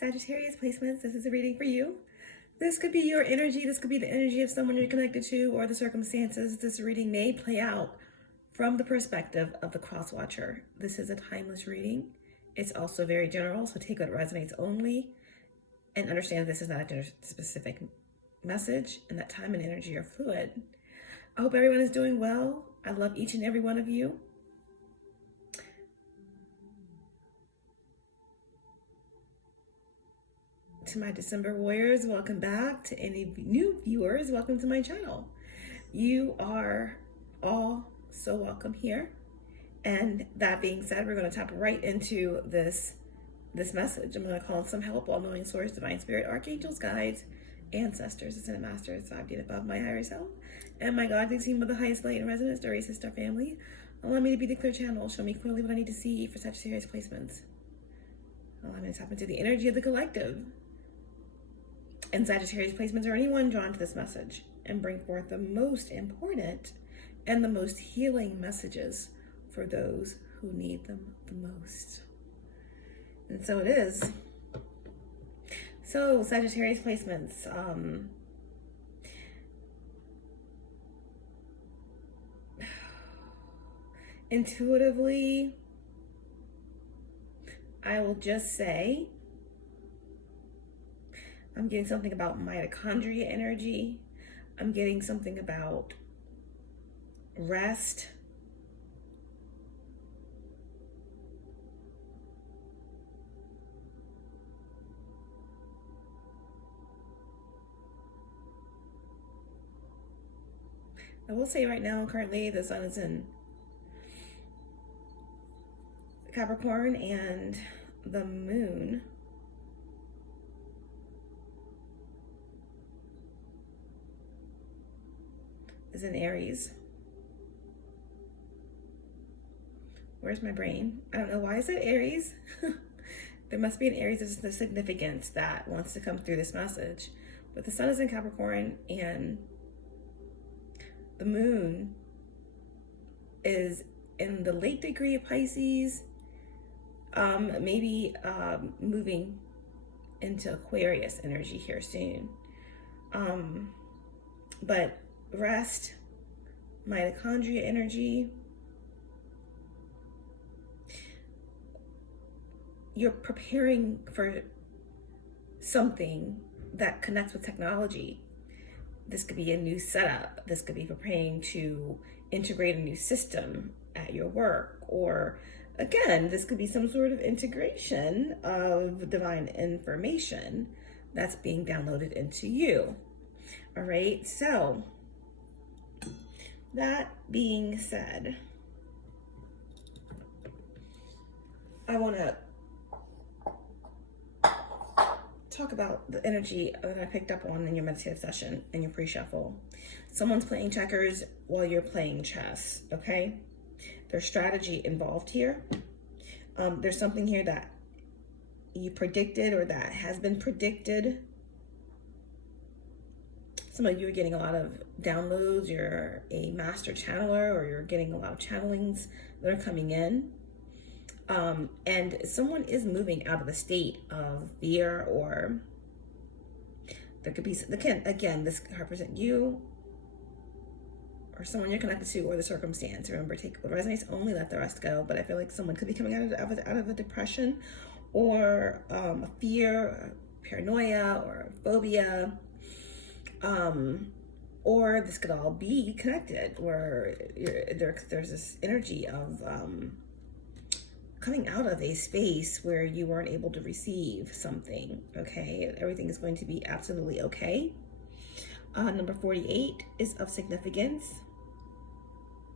Sagittarius placements, this is a reading for you. This could be your energy, this could be the energy of someone you're connected to, or the circumstances. This reading may play out from the perspective of the cross watcher. This is a timeless reading. It's also very general, so take what resonates only, and understand this is not a gender specific message, and that time and energy are fluid. I hope everyone is doing well. I love each and every one of you. To my December warriors, welcome back. To any new viewers, welcome to my channel. You are all so welcome here. And that being said, we're going to tap right into this message. I'm going to call in some help, all-knowing source, divine spirit, archangels, guides, ancestors, ascended masters, 5 feet above my higher self, and my godly team of the highest light and resonance, story sister family. Allow me to be the clear channel. Show me clearly what I need to see for Sagittarius placements. Allow me to tap into the energy of the collective. And Sagittarius placements are anyone drawn to this message and bring forth the most important and the most healing messages for those who need them the most. And so it is. So Sagittarius placements. Intuitively, I will just say, I'm getting something about mitochondria energy. I'm getting something about rest. I will say right now, currently, the sun is in Capricorn and the moon is in Aries. Where's my brain? I don't know why I said Aries. There must be an Aries. This is the significance that wants to come through this message. But the sun is in Capricorn and the moon is in the late degree of Pisces, maybe moving into Aquarius energy here soon. But rest, mitochondria energy, you're preparing for something that connects with technology. This could be a new setup. This could be preparing to integrate a new system at your work. Or again, this could be some sort of integration of divine information that's being downloaded into you. All right, so that being said, I want to talk about the energy that I picked up on in your meditative session, in your pre-shuffle. Someone's playing checkers while you're playing chess, okay? There's strategy involved here. There's something here that you predicted or that has been predicted. Some of you are getting a lot of downloads, you're a master channeler, or you're getting a lot of channelings that are coming in. And someone is moving out of a state of fear, or there could be, again, this could represent you or someone you're connected to, or the circumstance. Remember, take what resonates only, let the rest go. But I feel like someone could be coming out of a depression, or a fear, paranoia, or phobia. Or this could all be connected, where there's this energy of coming out of a space where you weren't able to receive something, okay? Everything is going to be absolutely okay. Number 48 is of significance,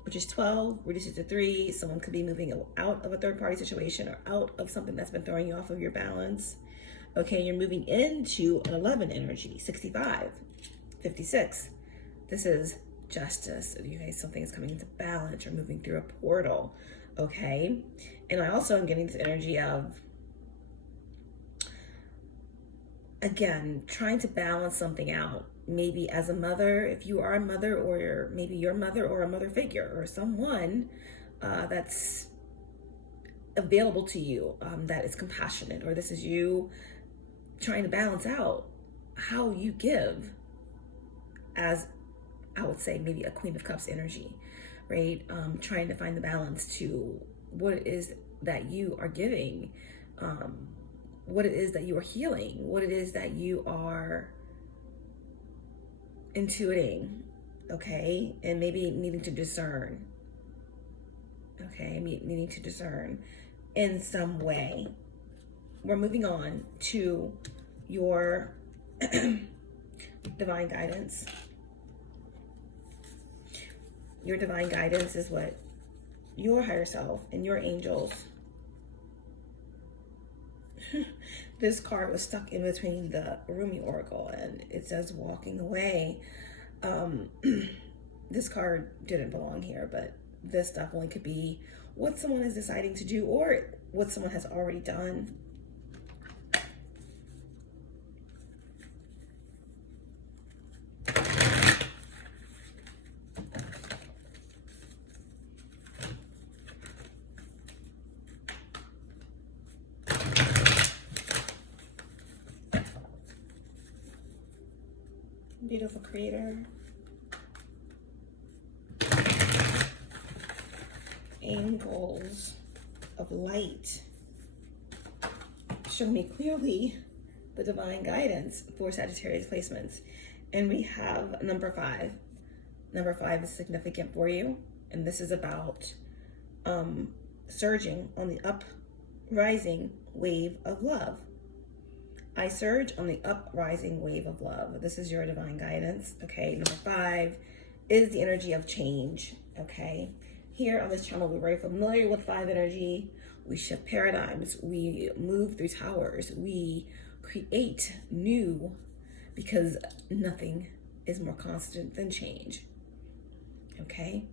which is 12, reduces to 3. Someone could be moving out of a third-party situation or out of something that's been throwing you off of your balance. Okay, you're moving into an 11 energy, 65, 56. This is justice. You guys, something is coming into balance. You're moving through a portal, okay? And I also am getting this energy of, again, trying to balance something out. Maybe as a mother, if you are a mother, or maybe your mother or a mother figure, or someone that's available to you, that is compassionate, or this is you trying to balance out how you give as, I would say, maybe a Queen of Cups energy, right? Trying to find the balance to what it is that you are giving, what it is that you are healing, what it is that you are intuiting, okay? And maybe needing to discern, okay? Needing to discern in some way. We're moving on to your divine guidance. Your divine guidance is what your higher self and your angels. This card was stuck in between the Rumi Oracle, and it says walking away. This card didn't belong here, but this definitely could be what someone is deciding to do or what someone has already done. Beautiful Creator. Angels of light. Show me clearly the divine guidance for Sagittarius placements. And we have number 5. Number 5 is significant for you. And this is about surging on the uprising wave of love. I surge on the uprising wave of love. This is your divine guidance, okay? Number 5 is the energy of change, okay? Here on this channel, we're very familiar with 5 energy. We shift paradigms. We move through towers. We create new, because nothing is more constant than change, okay?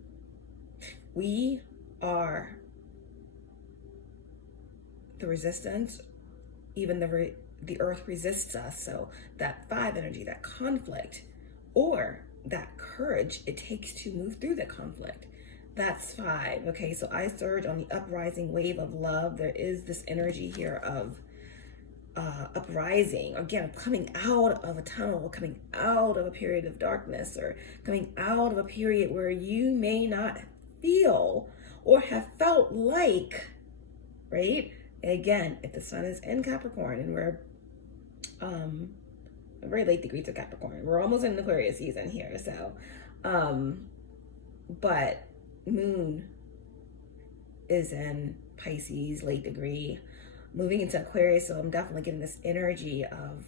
We are the resistance, even the earth resists us. So that 5 energy, that conflict or that courage it takes to move through the conflict, that's 5. Okay, so I surge on the uprising wave of love. There is this energy here of uprising, again, coming out of a tunnel, coming out of a period of darkness, or coming out of a period where you may not feel or have felt like, right? Again, if the sun is in Capricorn, and we're very late degrees of Capricorn, we're almost in Aquarius season here, so but moon is in Pisces, late degree, moving into Aquarius. So I'm definitely getting this energy of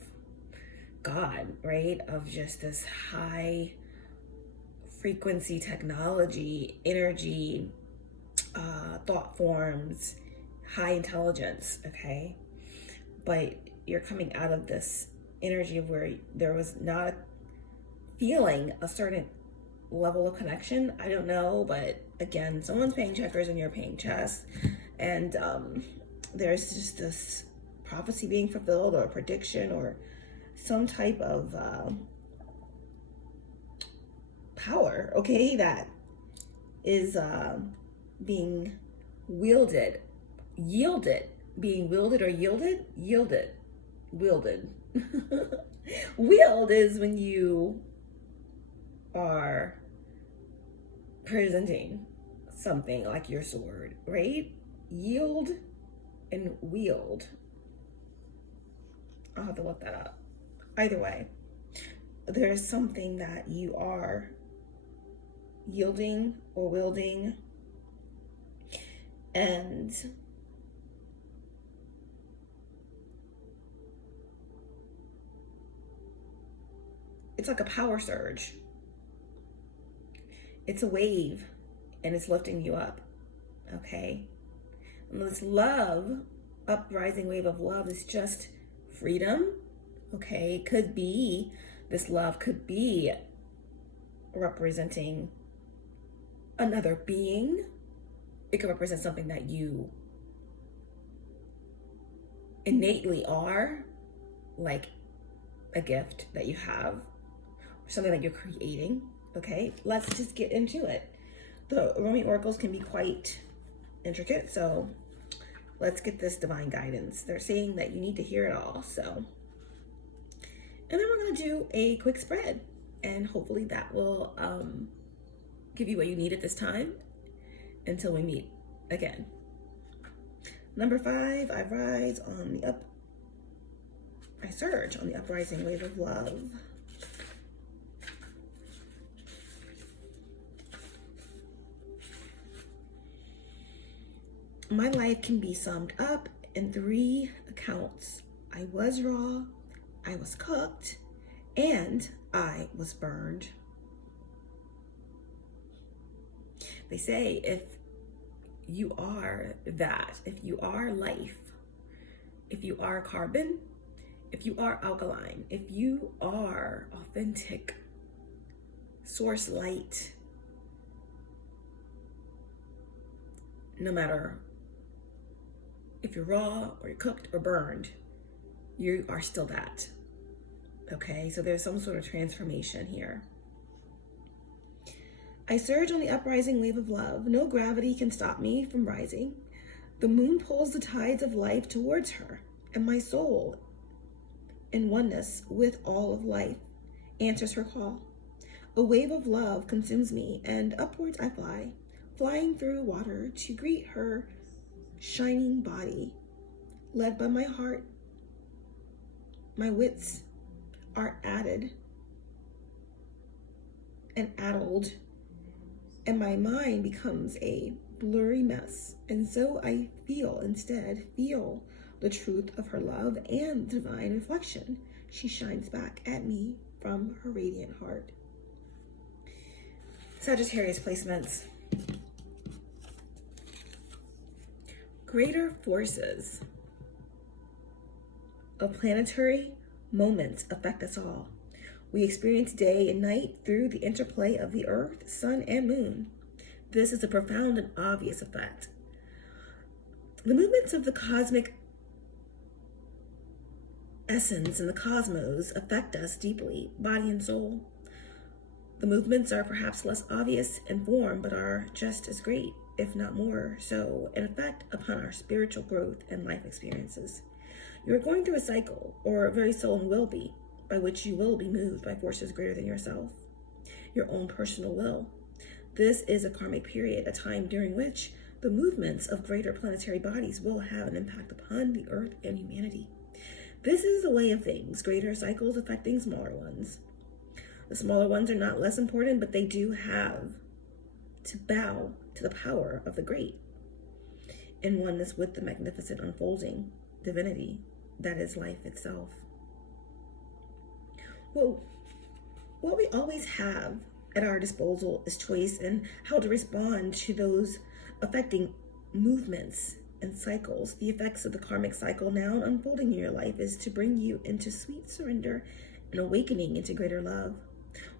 God, right? Of just this high frequency technology, energy, thought forms, high intelligence, okay? But you're coming out of this energy of where there was not feeling a certain level of connection. I don't know, but again, someone's paying checkers and you're paying chess, and there's just this prophecy being fulfilled, or a prediction, or some type of power, okay, that is being wielded, being wielded or yielded, wielded. Wield is when you are presenting something like your sword, right? Yield and wield. I'll have to look that up. Either way, there's something that you are yielding or wielding, and it's like a power surge. It's a wave, and it's lifting you up, okay? And this love, uprising wave of love, is just freedom, okay? It could be, this love could be representing another being. It could represent something that you innately are, like a gift that you have, or something that you're creating. Okay, let's just get into it. The Rumi oracles can be quite intricate, so let's get this divine guidance. They're saying that you need to hear it all, so And then we're going to do a quick spread. And hopefully that will give you what you need at this time until we meet again. Number 5, I surge on the uprising wave of love. My life can be summed up in 3 accounts. I was raw, I was cooked, and I was burned. They say if you are that, if you are life, if you are carbon, if you are alkaline, if you are authentic, source light, no matter if you're raw or you're cooked or burned, you are still that. Okay, so there's some sort of transformation here. I surge on the uprising wave of love. No gravity can stop me from rising. The moon pulls the tides of life towards her, and my soul, in oneness with all of life, answers her call. A wave of love consumes me, and upwards I fly, flying through water to greet her shining body. Led by my heart, my wits are added and addled, and my mind becomes a blurry mess. And so I feel the truth of her love and divine reflection. She shines back at me from her radiant heart. Sagittarius placements. Greater forces of planetary moments affect us all. We experience day and night through the interplay of the earth, sun, and moon. This is a profound and obvious effect. The movements of the cosmic essence in the cosmos affect us deeply, body and soul. The movements are perhaps less obvious in form, but are just as great, if not more so, an effect upon our spiritual growth and life experiences. You are going through a cycle, or very soon will be, by which you will be moved by forces greater than yourself, your own personal will. This is a karmic period, a time during which the movements of greater planetary bodies will have an impact upon the earth and humanity. This is the way of things, greater cycles affecting smaller ones. The smaller ones are not less important, but they do have to bow to the power of the great, in oneness with the magnificent unfolding divinity that is life itself. Well, what we always have at our disposal is choice in how to respond to those affecting movements and cycles. The effects of the karmic cycle now unfolding in your life is to bring you into sweet surrender and awakening into greater love.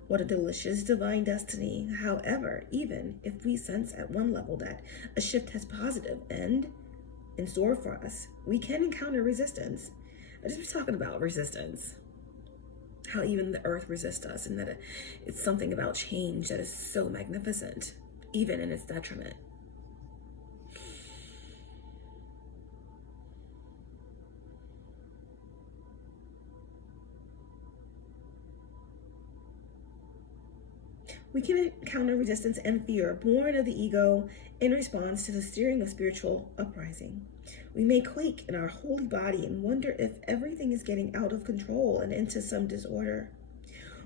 What a delicious divine destiny. However, even if we sense at one level that a shift has positive end in store for us, we can encounter resistance. I just was talking about resistance. How even the earth resists us, and that it's something about change that is so magnificent, even in its detriment. We can encounter resistance and fear born of the ego in response to the stirring of spiritual uprising. We may quake in our holy body and wonder if everything is getting out of control and into some disorder.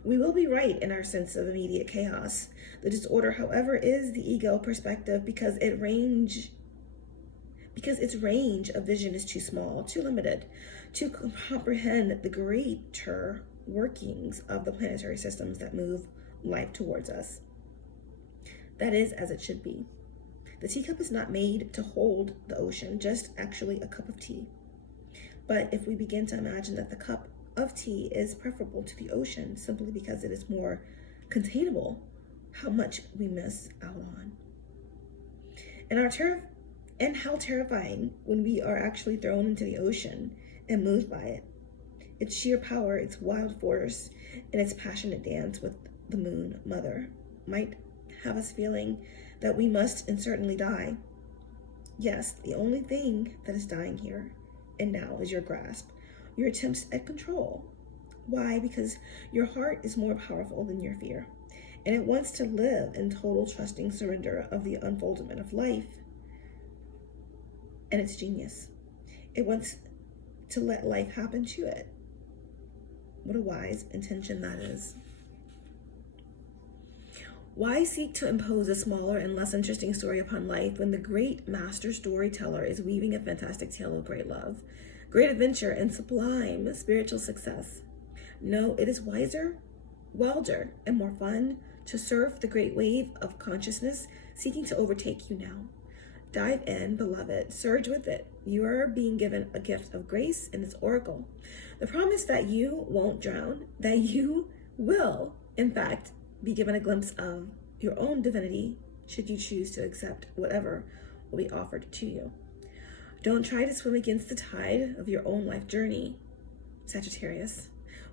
We will be right in our sense of immediate chaos. The disorder, however, is the ego perspective because its range of vision is too small, too limited, to comprehend the greater workings of the planetary systems that move life towards us. That is as it should be. The teacup is not made to hold the ocean, just actually a cup of tea. But if we begin to imagine that the cup of tea is preferable to the ocean simply because it is more containable, how much we miss out on. And how terrifying when we are actually thrown into the ocean and moved by it. Its sheer power, its wild force, and its passionate dance with the moon mother might have us feeling that we must and certainly die. Yes, the only thing that is dying here and now is your grasp, your attempts at control. Why? Because your heart is more powerful than your fear, and it wants to live in total trusting surrender of the unfoldment of life and its genius. It wants to let life happen to it. What a wise intention that is. Why seek to impose a smaller and less interesting story upon life when the great master storyteller is weaving a fantastic tale of great love, great adventure, and sublime spiritual success? No, it is wiser, wilder, and more fun to surf the great wave of consciousness seeking to overtake you now. Dive in, beloved, surge with it. You are being given a gift of grace in this oracle. The promise that you won't drown, that you will, in fact, be given a glimpse of your own divinity should you choose to accept whatever will be offered to you. Don't try to swim against the tide of your own life journey, Sagittarius.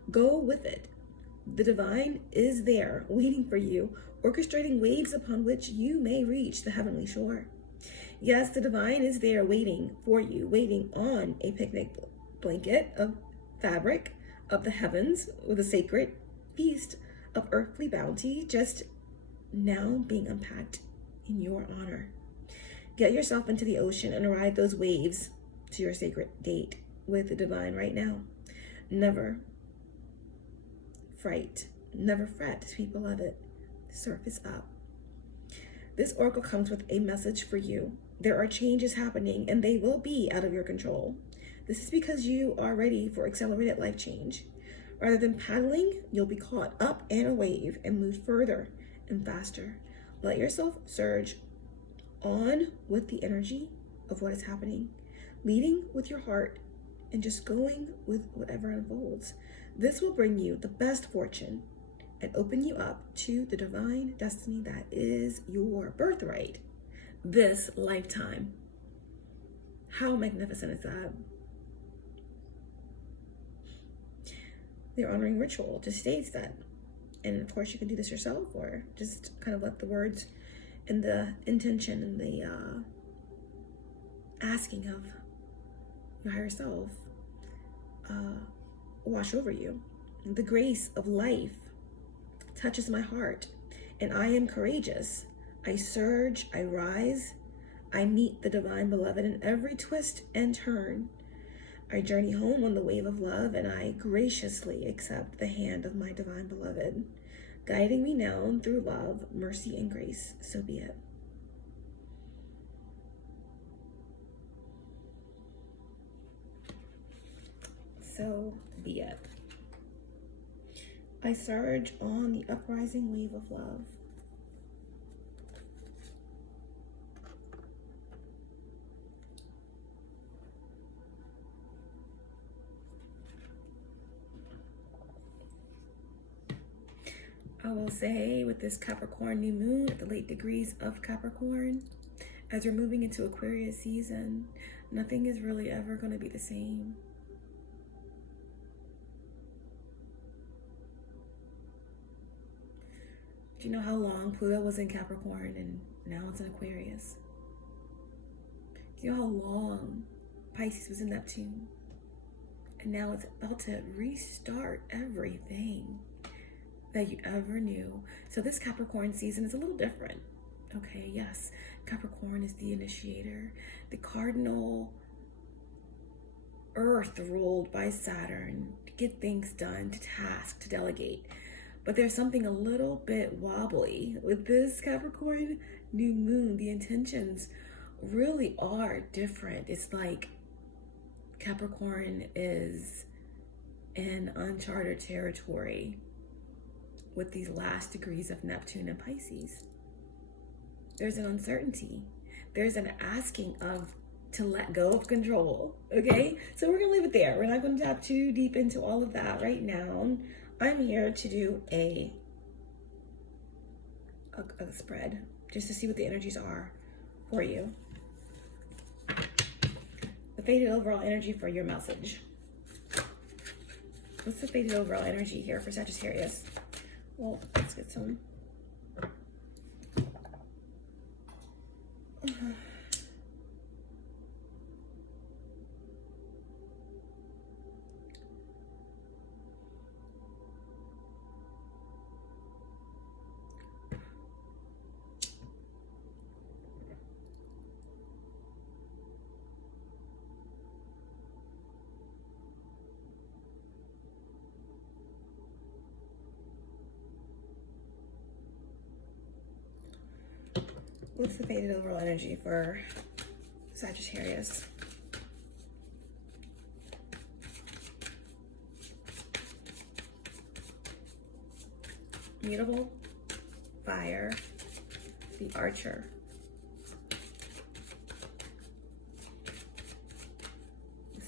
Go with it. The divine is there waiting for you, orchestrating waves upon which you may reach the heavenly shore. Yes, the divine is there waiting for you, waiting on a picnic blanket of fabric of the heavens with a sacred feast of earthly bounty just now being unpacked in your honor. Get yourself into the ocean and ride those waves to your sacred date with the divine right now. Never fret, sweet beloved. The surface up. This oracle comes with a message for you. There are changes happening and they will be out of your control. This is because you are ready for accelerated life change. Rather than paddling, you'll be caught up in a wave and move further and faster. Let yourself surge on with the energy of what is happening, leading with your heart and just going with whatever unfolds. This will bring you the best fortune and open you up to the divine destiny that is your birthright this lifetime. How magnificent is that? Their honoring ritual just states that. And of course you can do this yourself or just kind of let the words and the intention and the asking of your higher self wash over you. The grace of life touches my heart and I am courageous. I surge, I rise, I meet the divine beloved in every twist and turn. I journey home on the wave of love and I graciously accept the hand of my divine beloved, guiding me now through love, mercy, and grace. So be it. So be it. I surge on the uprising wave of love. I will say with this Capricorn new moon at the late degrees of Capricorn, as we're moving into Aquarius season, nothing is really ever going to be the same. Do you know how long Pluto was in Capricorn and now it's in Aquarius? Do you know how long Pisces was in Neptune? And now it's about to restart everything that you ever knew. So this Capricorn season is a little different. Okay, yes, Capricorn is the initiator, the cardinal earth ruled by Saturn to get things done, to task, to delegate. But there's something a little bit wobbly with this Capricorn new moon. The intentions really are different. It's like Capricorn is in uncharted territory with these last degrees of Neptune and Pisces. There's an uncertainty. There's an asking of to let go of control, okay? So we're gonna leave it there. We're not gonna dive too deep into all of that right now. I'm here to do a spread, just to see what the energies are for you. The faded overall energy for your message. What's the faded overall energy here for Sagittarius? Well, let's get some. What's the faded overall energy for Sagittarius? Mutable, fire, the Archer.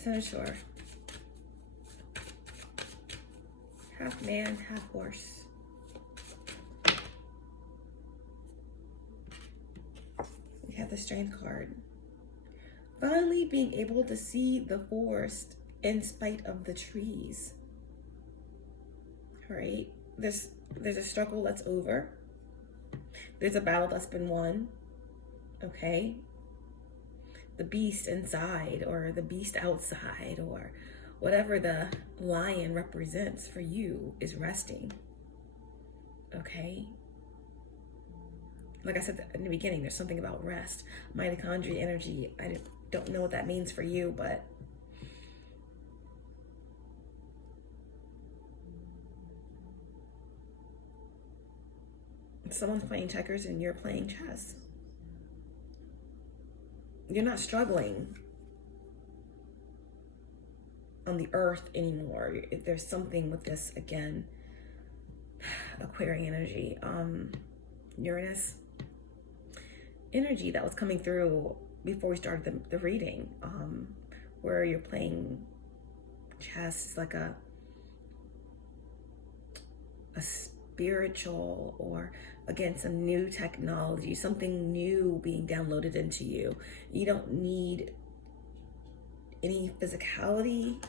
Centaur. Half man, half horse. We have the Strength card. Finally being able to see the forest in spite of the trees. All right? There's a struggle that's over. There's a battle that's been won. Okay? The beast inside, or the beast outside, or whatever the lion represents for you is resting. Okay? Like I said in the beginning, there's something about rest. Mitochondria energy, I don't know what that means for you, but someone's playing checkers and you're playing chess. You're not struggling on the earth anymore. There's something with this, again, Aquarian energy, Uranus energy that was coming through before we started the reading, where you're playing chess. It's like a spiritual, or again, some new technology, something new being downloaded into you. You don't need any physicality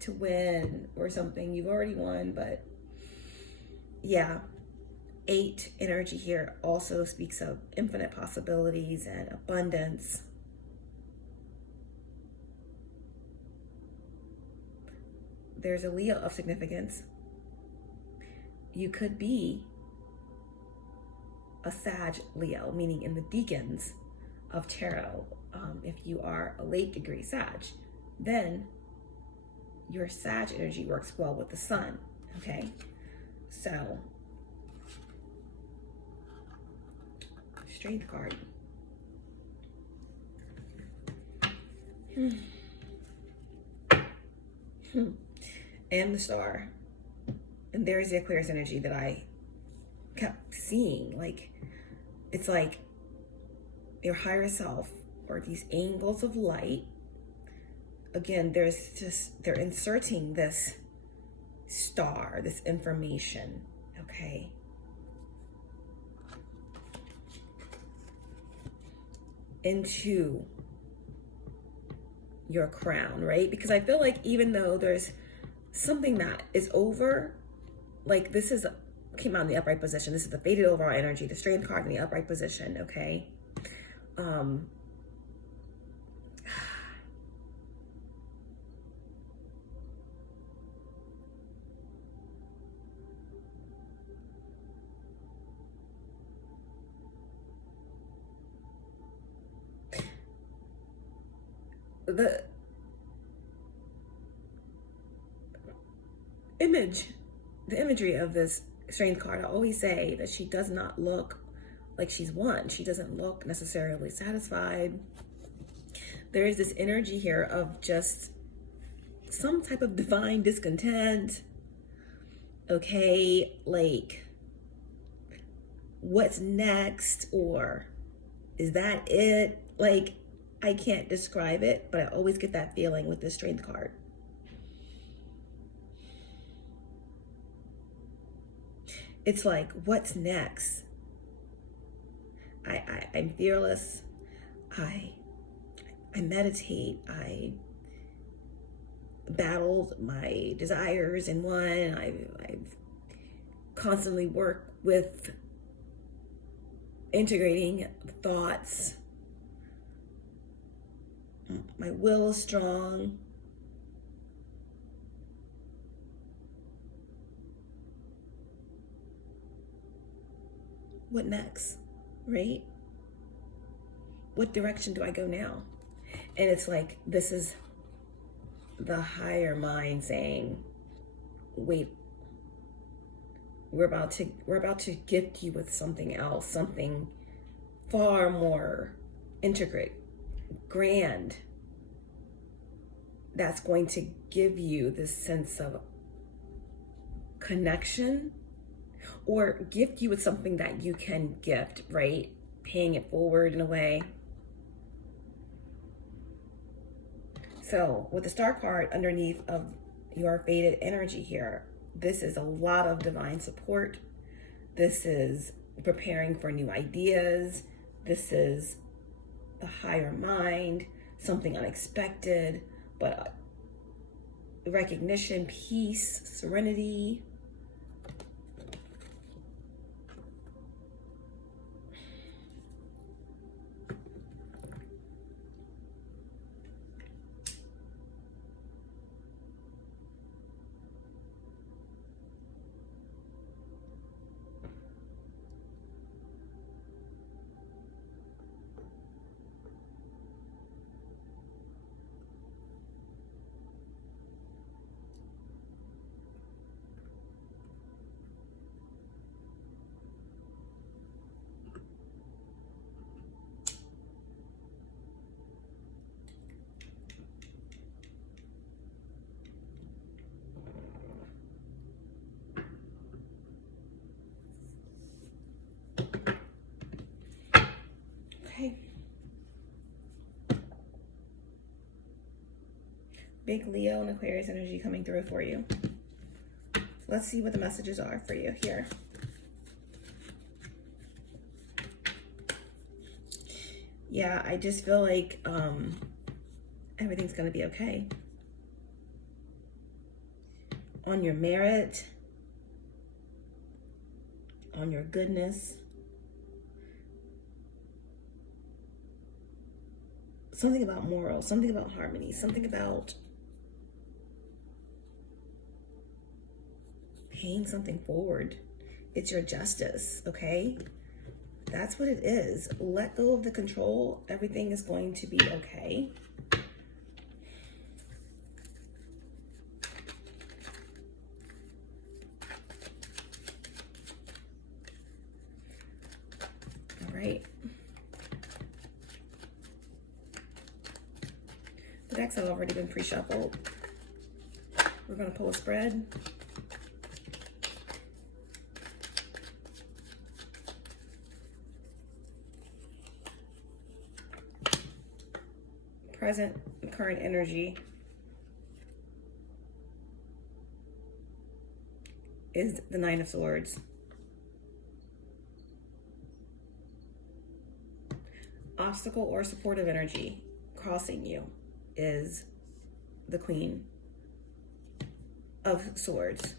to win or something. You've already won, but yeah. 8 energy here also speaks of infinite possibilities and abundance. There's a Leo of significance. You could be a Sag Leo, meaning in the decans of tarot. If you are a late degree Sag, then your Sag energy works well with the sun, okay? So, Strength card. And the Star. And there's the Aquarius energy that I kept seeing. Like, it's like your higher self, or these angles of light. Again, they're inserting this star, this information, okay? Into your crown, right? Because I feel like even though there's something that is over, like this came out in the upright position. This is the faded overall energy, the Strength card in the upright position, okay? The imagery of this Strength card, I always say that she does not look like she's won. She doesn't look necessarily satisfied. There is this energy here of just some type of divine discontent. Okay, like, what's next? Or is that it? Like, I can't describe it, but I always get that feeling with this Strength card. It's like, what's next? I'm fearless. I meditate. I battled my desires and won. I've constantly worked with integrating thoughts. My will is strong. What next, right? What direction do I go now? And it's like, this is the higher mind saying, wait we're about to gift you with something else, something far more intricate, grand, that's going to give you this sense of connection, or gift you with something that you can gift, right? Paying it forward in a way. So with the star card underneath of your faded energy here, this is a lot of divine support. This is preparing for new ideas. This is the higher mind, something unexpected, but recognition, peace, serenity. Okay. Big Leo and Aquarius energy coming through for you. Let's see what the messages are for you here. Yeah, I just feel like everything's going to be okay. On your merit, on your goodness. Something about morals, something about harmony, something about paying something forward. It's your justice, okay? That's what it is. Let go of the control. Everything is going to be okay. All right. The decks have already been pre-shuffled. We're going to pull a spread. Present current energy is the Nine of Swords. Obstacle or supportive energy crossing you is the Queen of Swords.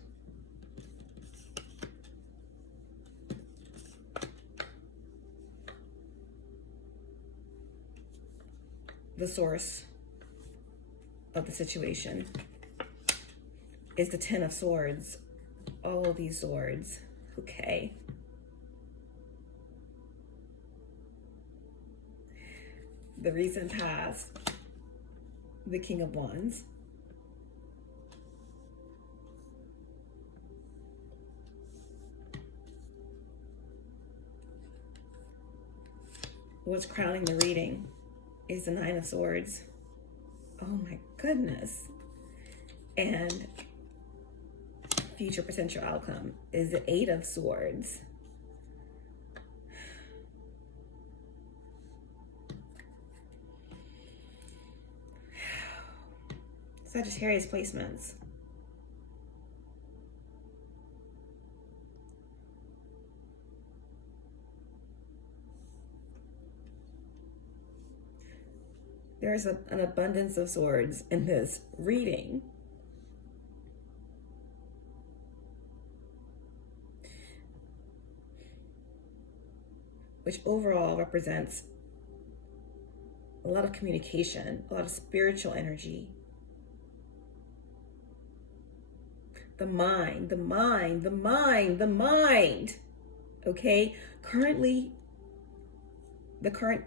The source of the situation is the Ten of Swords. All of these swords. Okay. The recent past, the King of Wands. What's crowning the reading is the Nine of Swords. Oh my goodness. And future potential outcome is the Eight of Swords. Sagittarius placements. There's an abundance of swords in this reading. Which overall represents a lot of communication, a lot of spiritual energy. The mind, the mind, the mind, the mind. Okay? Currently, the current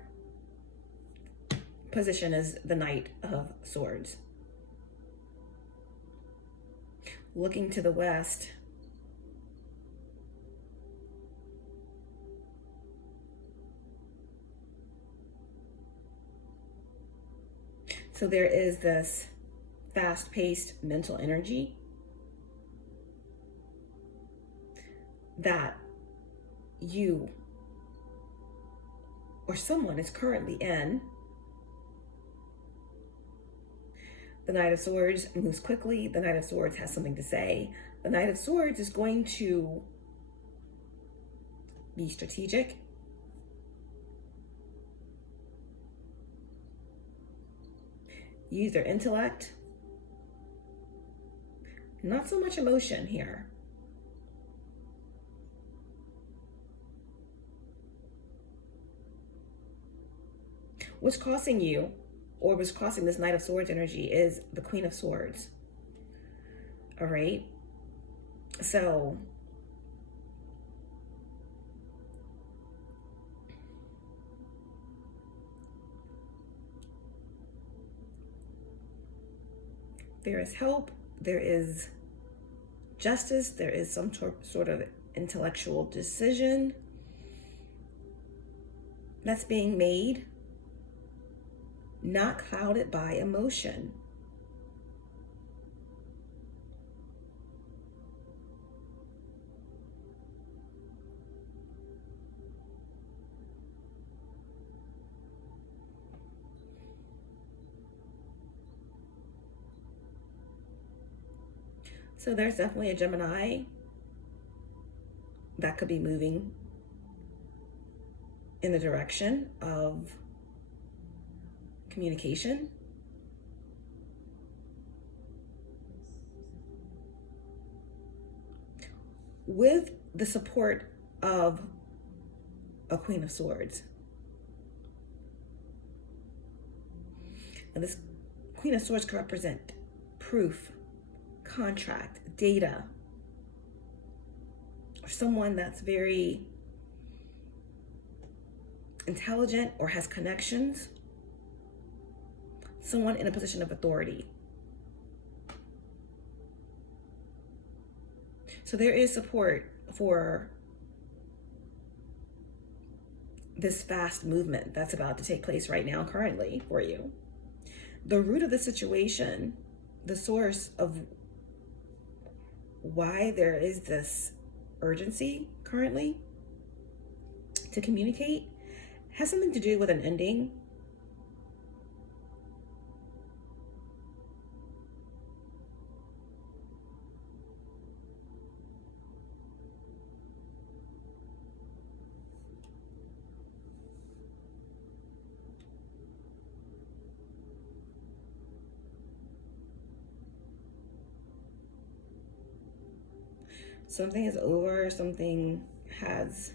position is the Knight of Swords. Looking to the west, So there is this fast-paced mental energy that you or someone is currently in. The Knight of Swords moves quickly. The Knight of Swords has something to say. The Knight of Swords is going to be strategic. Use their intellect. Not so much emotion here. What's causing you, or what's causing this Knight of Swords energy, is the Queen of Swords. All right? So, there is help, there is justice, there is some sort of intellectual decision that's being made, not clouded by emotion. So there's definitely a Gemini that could be moving in the direction of communication. With the support of a Queen of Swords. And this Queen of Swords could represent proof, contract, data, or someone that's very intelligent or has connections, someone in a position of authority. So there is support for this fast movement that's about to take place right now, currently, for you. The root of the situation, the source of why there is this urgency currently to communicate, has something to do with an ending. Something is over, something has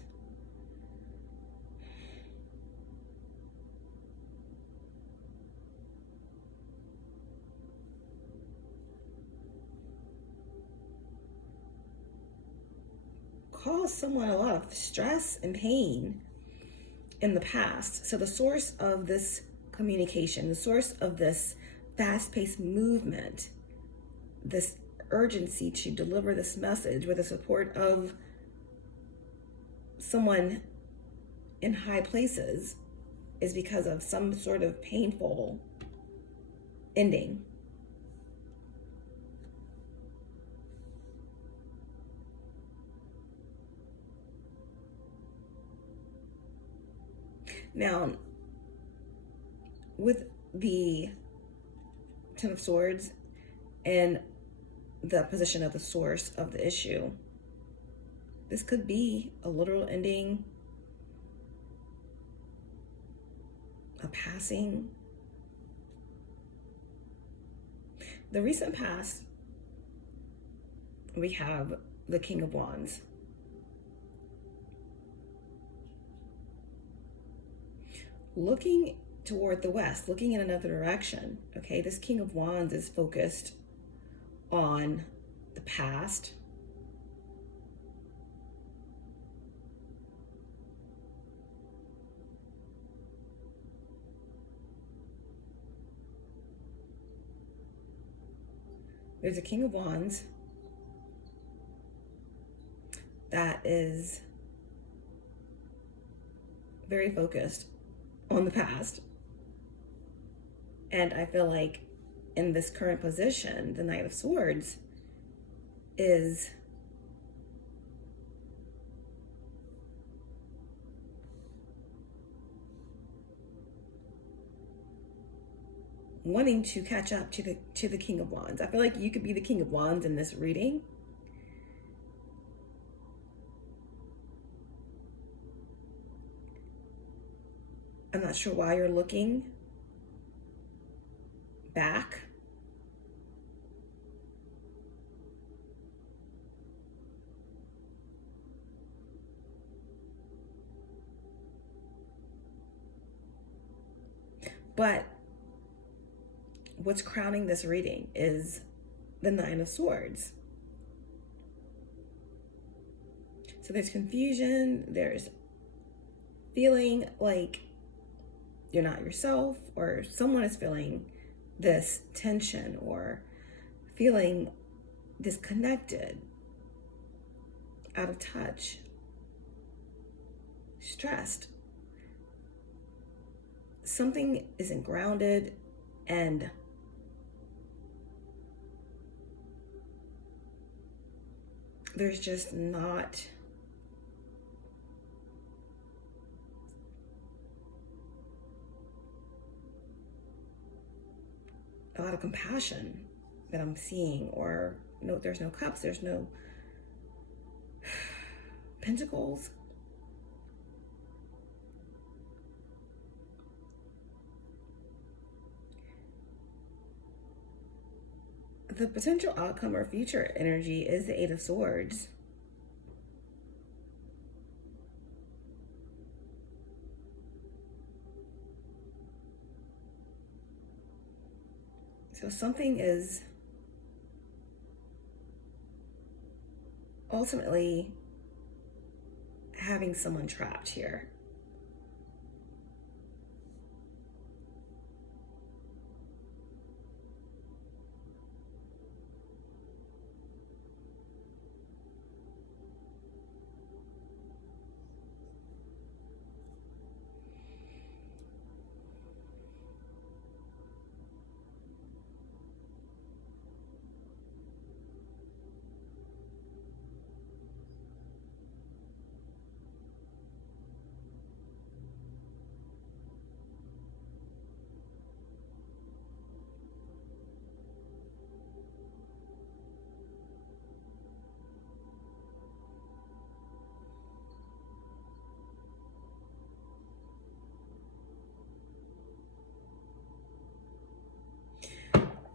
caused someone a lot of stress and pain in the past. So the source of this communication, the source of this fast-paced movement, this urgency to deliver this message with the support of someone in high places, is because of some sort of painful ending. Now, with the Ten of Swords and the position of the source of the issue, this could be a literal ending, a passing. The recent past, we have the King of Wands. Looking toward the west, looking in another direction. Okay, this King of Wands is focused on the past, there's a King of Wands that is very focused on the past. And I feel like in this current position, the Knight of Swords is wanting to catch up to the King of Wands. I feel like you could be the King of Wands in this reading. I'm not sure why you're looking back. But what's crowning this reading is the Nine of Swords. So there's confusion, there's feeling like you're not yourself, or someone is feeling this tension or feeling disconnected, out of touch, stressed. Something isn't grounded, and there's just not a lot of compassion that I'm seeing, or no, there's no cups, there's no pentacles. The potential outcome or future energy is the Eight of Swords. So something is ultimately having someone trapped here.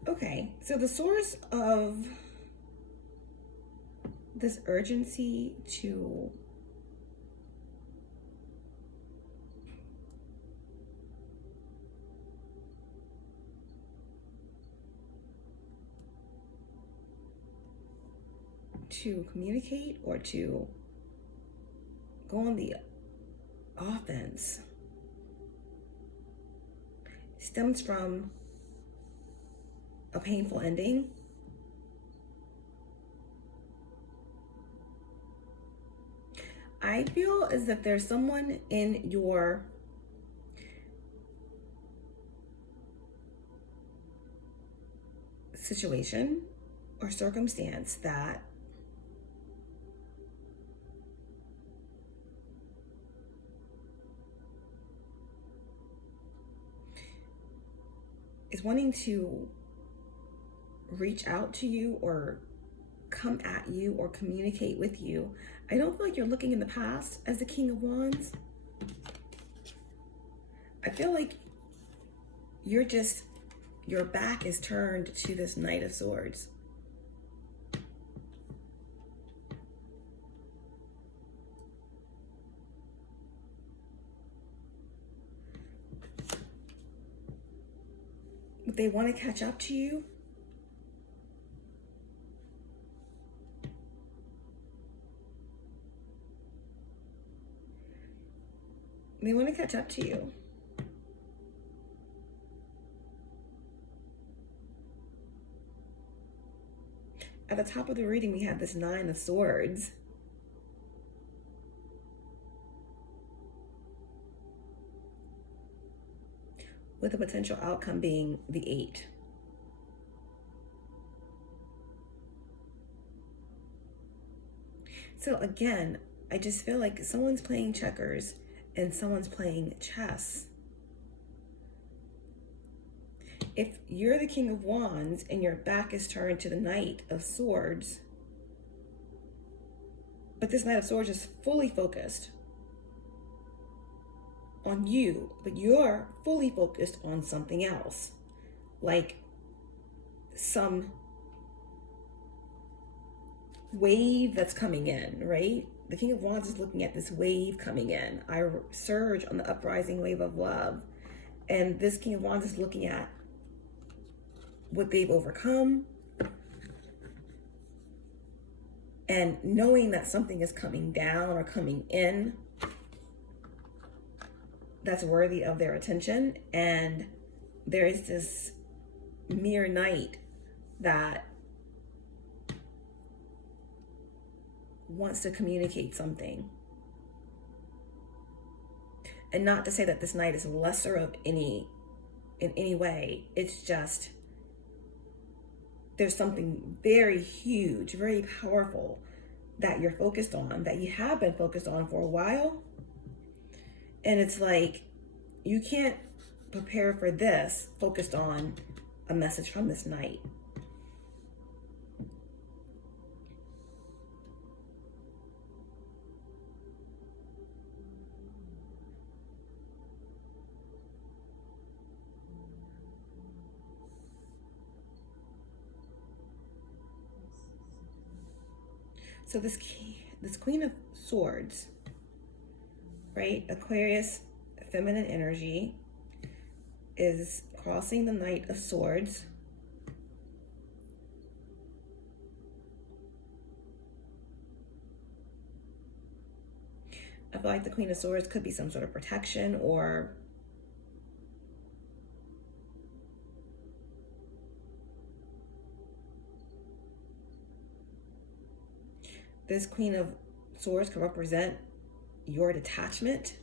Okay, so the source of this urgency to communicate or to go on the offense stems from a painful ending. I feel as if there's someone in your situation or circumstance that is wanting to reach out to you or come at you or communicate with you. I don't feel like you're looking in the past as the King of Wands. I feel like your back is turned to this Knight of Swords. But they want to catch up to you. They want to catch up to you. At the top of the reading, we have this Nine of Swords. with a potential outcome being the 8. So again, I just feel like someone's playing checkers and someone's playing chess. If you're the King of Wands and your back is turned to the Knight of Swords, but this Knight of Swords is fully focused on you, but you're fully focused on something else, like some wave that's coming in, right? The King of Wands is looking at this wave coming in. I surge on the uprising wave of love. And this King of Wands is looking at what they've overcome and knowing that something is coming down or coming in that's worthy of their attention. And there is this mere knight that wants to communicate something. And not to say that this knight is lesser of in any way. It's just there's something very huge, very powerful that you're focused on, that you have been focused on for a while. And it's like, you can't prepare for this focused on a message from this knight. So this Queen of Swords, right? Aquarius, feminine energy, is crossing the Knight of Swords. I feel like the Queen of Swords could be some sort of protection, or this Queen of Swords could represent your detachment.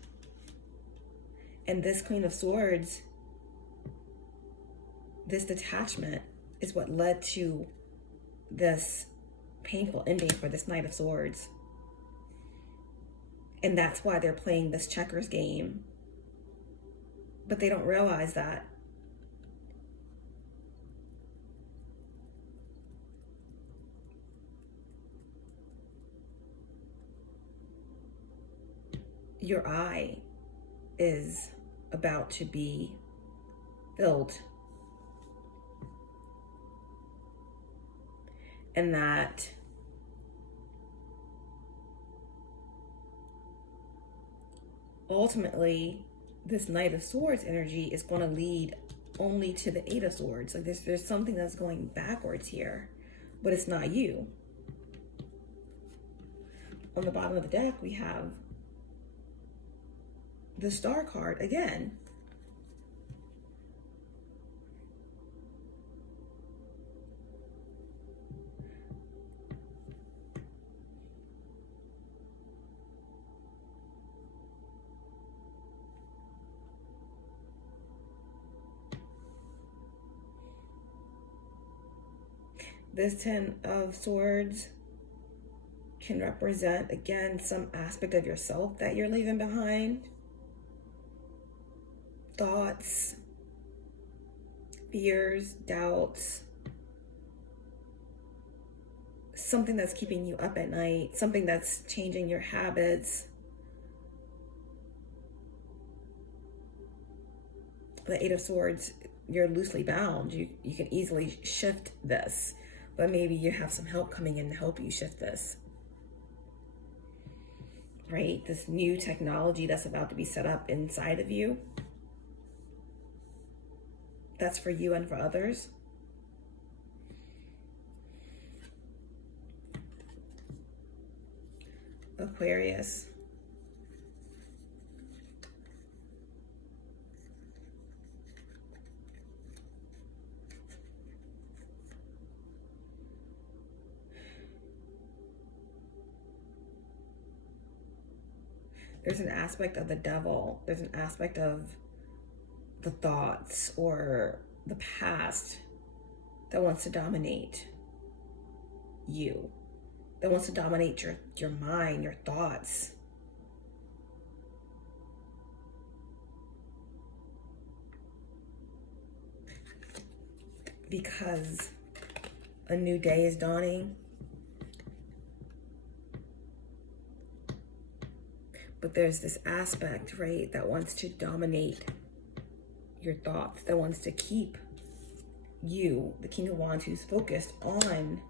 And this Queen of Swords, this detachment is what led to this painful ending for this Knight of Swords. And that's why they're playing this checkers game. But they don't realize that your eye is about to be filled. And that ultimately this Knight of Swords energy is going to lead only to the 8 of Swords. Like there's something that's going backwards here, but it's not you. On the bottom of the deck, we have the Star card again. This 10 of Swords can represent, again, some aspect of yourself that you're leaving behind. Thoughts, fears, doubts, something that's keeping you up at night, something that's changing your habits. The 8 of Swords, you're loosely bound. You can easily shift this, but maybe you have some help coming in to help you shift this. Right? This new technology that's about to be set up inside of you. That's for you and for others. Aquarius. There's an aspect of the devil. There's an aspect of the thoughts or the past that wants to dominate you, that wants to dominate your mind, your thoughts. Because a new day is dawning. But there's this aspect, right, that wants to dominate your thoughts, that wants to keep you, the King of Wands, who's focused on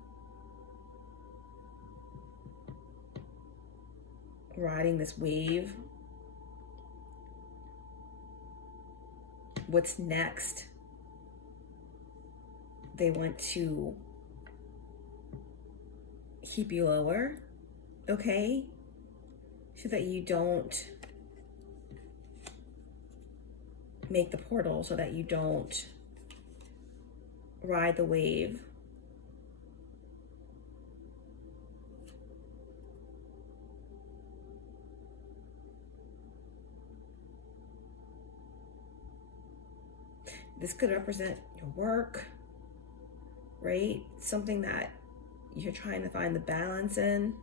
riding this wave. What's next? They want to keep you lower, okay? So that you don't make the portal, so that you don't ride the wave. This could represent your work, right? Something that you're trying to find the balance in.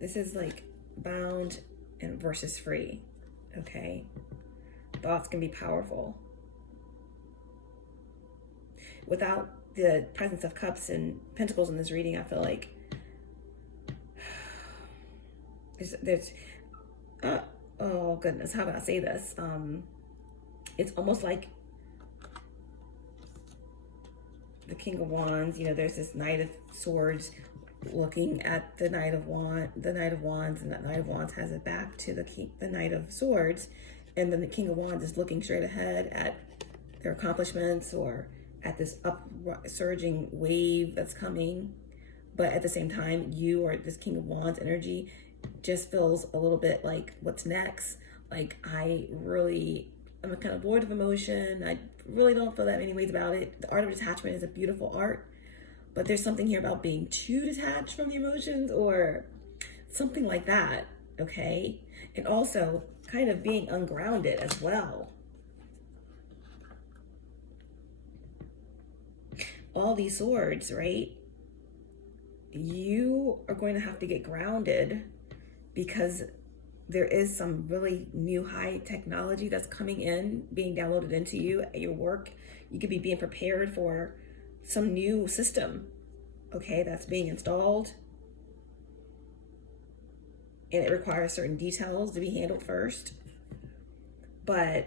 This is like bound and versus free, okay? Thoughts can be powerful. Without the presence of cups and pentacles in this reading, I feel like there's oh goodness, how can I say this? It's almost like the King of Wands, you know, there's this Knight of Swords looking at the Knight of Wands, and that Knight of Wands has it back to the Knight of Swords, and then the King of Wands is looking straight ahead at their accomplishments or at this surging wave that's coming. But at the same time, you, or this King of Wands energy, just feels a little bit like, what's next? Like, I'm kind of void of emotion. I really don't feel that many ways about it. The art of detachment is a beautiful art, but there's something here about being too detached from the emotions or something like that, okay? And also kind of being ungrounded as well. All these swords, right? You are going to have to get grounded because there is some really new high technology that's coming in, being downloaded into you at your work. You could be being prepared for some new system, okay, that's being installed. And it requires certain details to be handled first. But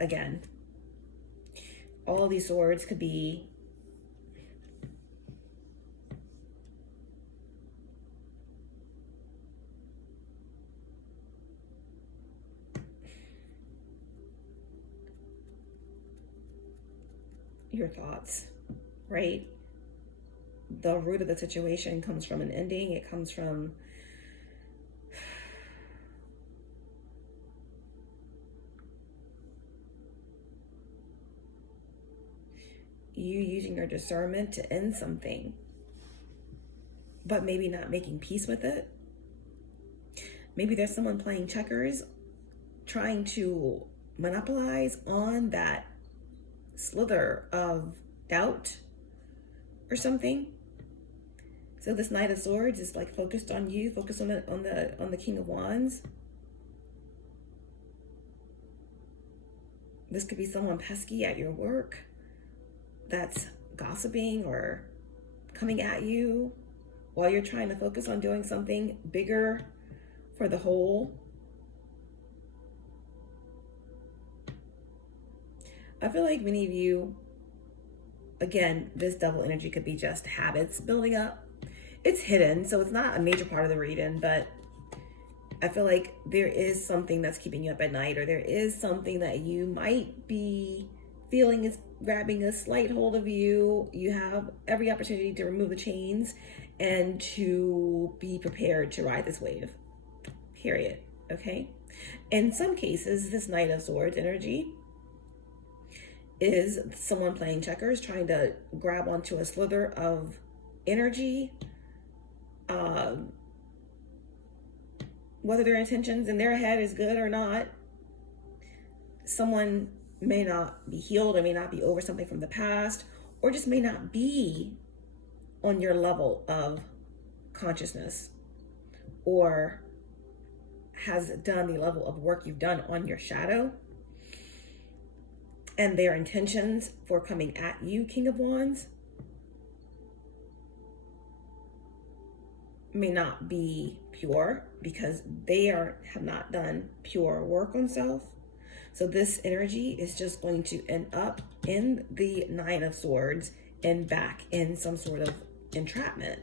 again, all these swords could be your thoughts, right? The root of the situation comes from an ending. It comes from you using your discernment to end something, but maybe not making peace with it. Maybe there's someone playing checkers, trying to monopolize on that slither of doubt or something. So this Knight of Swords is like focused on you, focused on the King of Wands. This could be someone pesky at your work that's gossiping or coming at you while you're trying to focus on doing something bigger for the whole. I feel like many of you, again, this double energy could be just habits building up. It's hidden, so it's not a major part of the reading, but I feel like there is something that's keeping you up at night, or there is something that you might be feeling is grabbing a slight hold of you. You have every opportunity to remove the chains and to be prepared to ride this wave, period, okay? In some cases, this Knight of Swords energy is someone playing checkers, trying to grab onto a slither of energy. Whether their intentions in their head is good or not, someone may not be healed or may not be over something from the past, or just may not be on your level of consciousness, or has done the level of work you've done on your shadow. And their intentions for coming at you, King of Wands, may not be pure, because they have not done pure work on self. So this energy is just going to end up in the Nine of Swords and back in some sort of entrapment.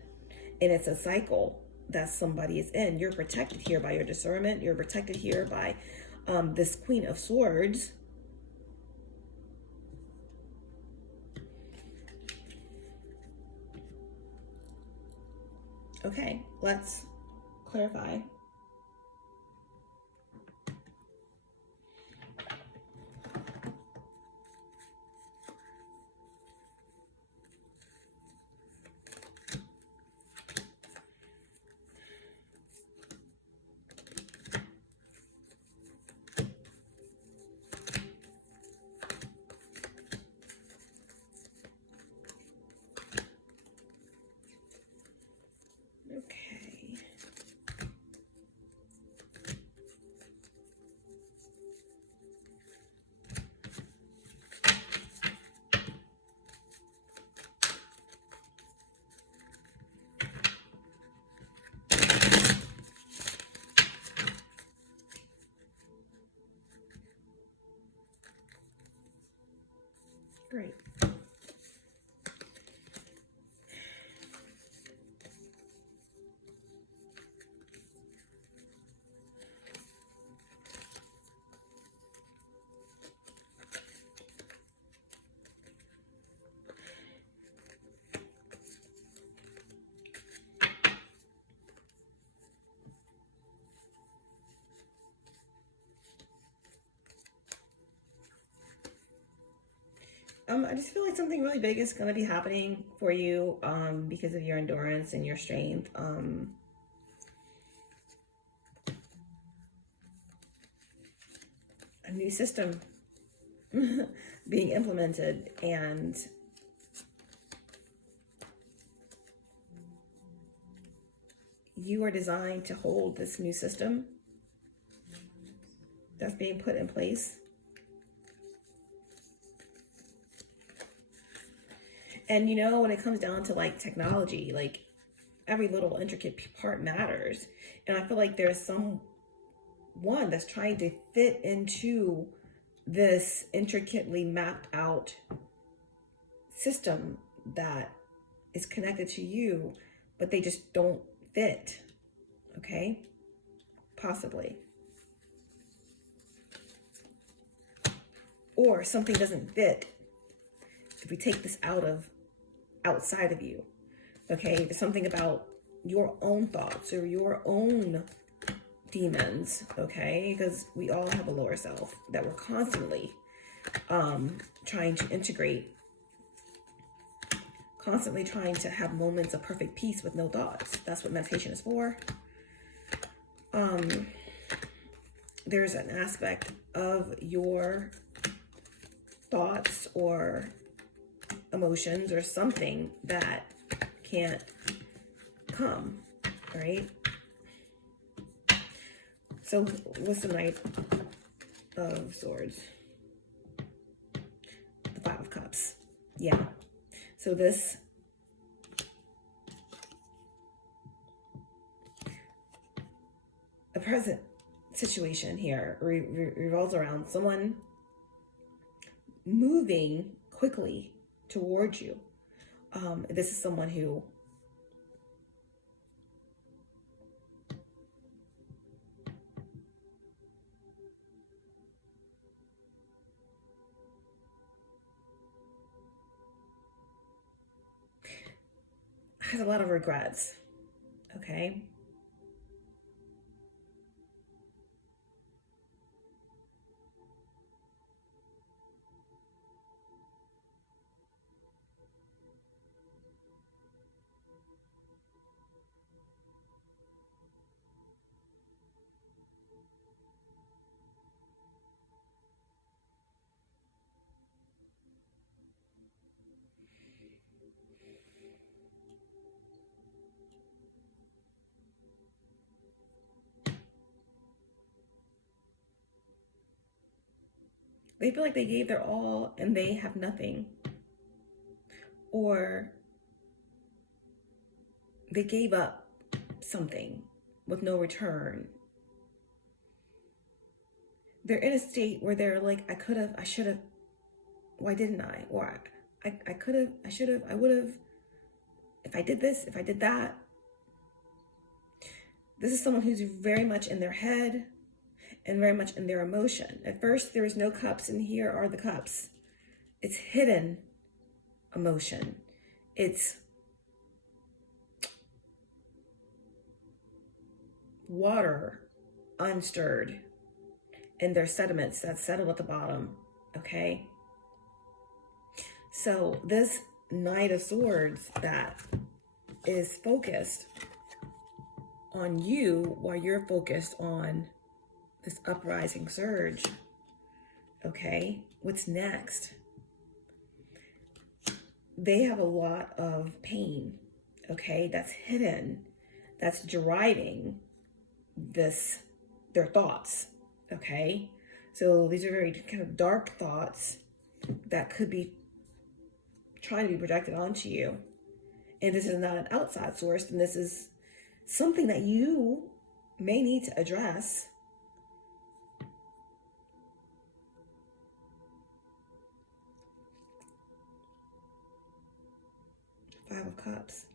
And it's a cycle that somebody is in. You're protected here by your discernment. You're protected here by this Queen of Swords. Okay, let's clarify. Great. I just feel like something really big is going to be happening for you because of your endurance and your strength. A new system being implemented, and you are designed to hold this new system that's being put in place. And you know, when it comes down to like technology, like every little intricate part matters. And I feel like there's someone that's trying to fit into this intricately mapped out system that is connected to you, but they just don't fit. Okay? Possibly. Or something doesn't fit if we take this outside of you. Okay? There's something about your own thoughts or your own demons, okay? Because we all have a lower self that we're constantly trying to integrate, constantly trying to have moments of perfect peace with no thoughts. That's what meditation is for. There's an aspect of your thoughts or emotions or something that can't come, right? So what's the Knight of Swords? The Five of Cups. Yeah. So this the present situation here revolves around someone moving quickly towards you. This is someone who has a lot of regrets, okay? They feel like they gave their all and they have nothing. Or they gave up something with no return. They're in a state where they're like, I could have, I should have, why didn't I? Or I could have, I should have, I would have, if I did this, if I did that. This is someone who's very much in their head and very much in their emotion. At first, there is no cups, and here are the cups. It's hidden emotion. It's water unstirred, and there's sediments that settle at the bottom, okay? So this Knight of Swords that is focused on you while you're focused on this uprising surge, okay? What's next? They have a lot of pain, okay? That's hidden, that's driving their thoughts, okay? So these are very kind of dark thoughts that could be trying to be projected onto you. And this is not an outside source, and this is something that you may need to address. Five of Cups.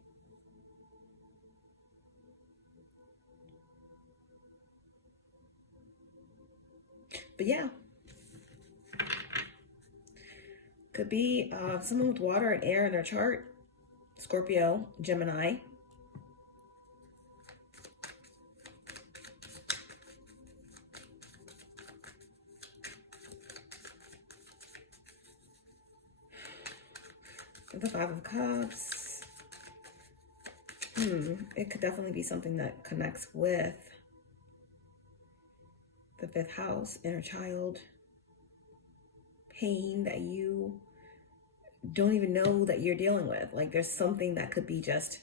But yeah, could be someone with water and air in their chart. Scorpio, Gemini. The Five of Cups. It could definitely be something that connects with the fifth house, inner child. Pain that you don't even know that you're dealing with. Like there's something that could be just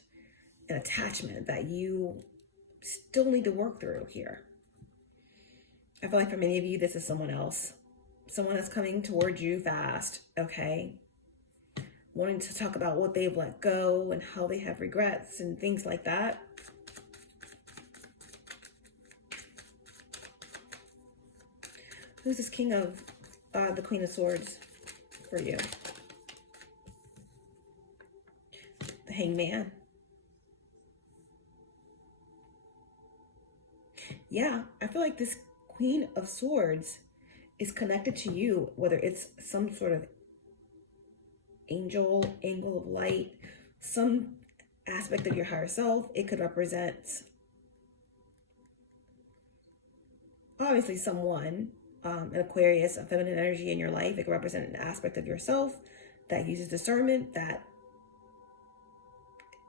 an attachment that you still need to work through here. I feel like for many of you, this is someone else. Someone that's coming towards you fast, okay? Wanting to talk about what they've let go and how they have regrets and things like that. Who's this King of, the Queen of Swords for you? The Hangman. Yeah, I feel like this Queen of Swords is connected to you, whether it's some sort of angel, angle of light, some aspect of your higher self. It could represent, obviously, someone, an Aquarius, a feminine energy in your life. It could represent an aspect of yourself that uses discernment, that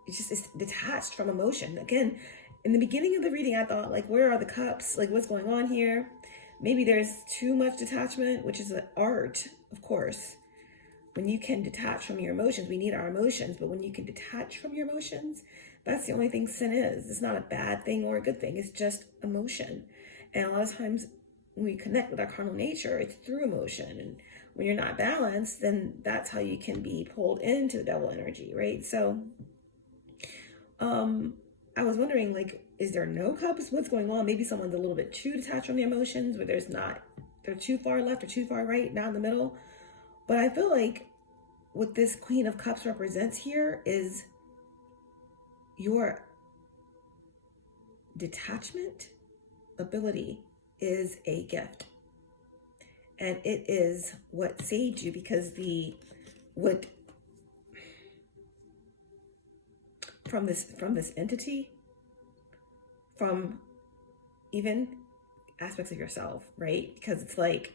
it's just is detached from emotion. Again, in the beginning of the reading, I thought, like, where are the cups? Like, what's going on here? Maybe there's too much detachment, which is an art, of course. When you can detach from your emotions, we need our emotions, but when you can detach from your emotions, that's the only thing sin is. It's not a bad thing or a good thing. It's just emotion. And a lot of times when we connect with our carnal nature, it's through emotion. And when you're not balanced, then that's how you can be pulled into the devil energy, right? So I was wondering, like, is there no cups? What's going on? Maybe someone's a little bit too detached from the emotions, where they're too far left or too far right, not in the middle. But I feel like what this Queen of Cups represents here is your detachment ability is a gift. And it is what saved you, because from this entity, from even aspects of yourself, right? Because it's like,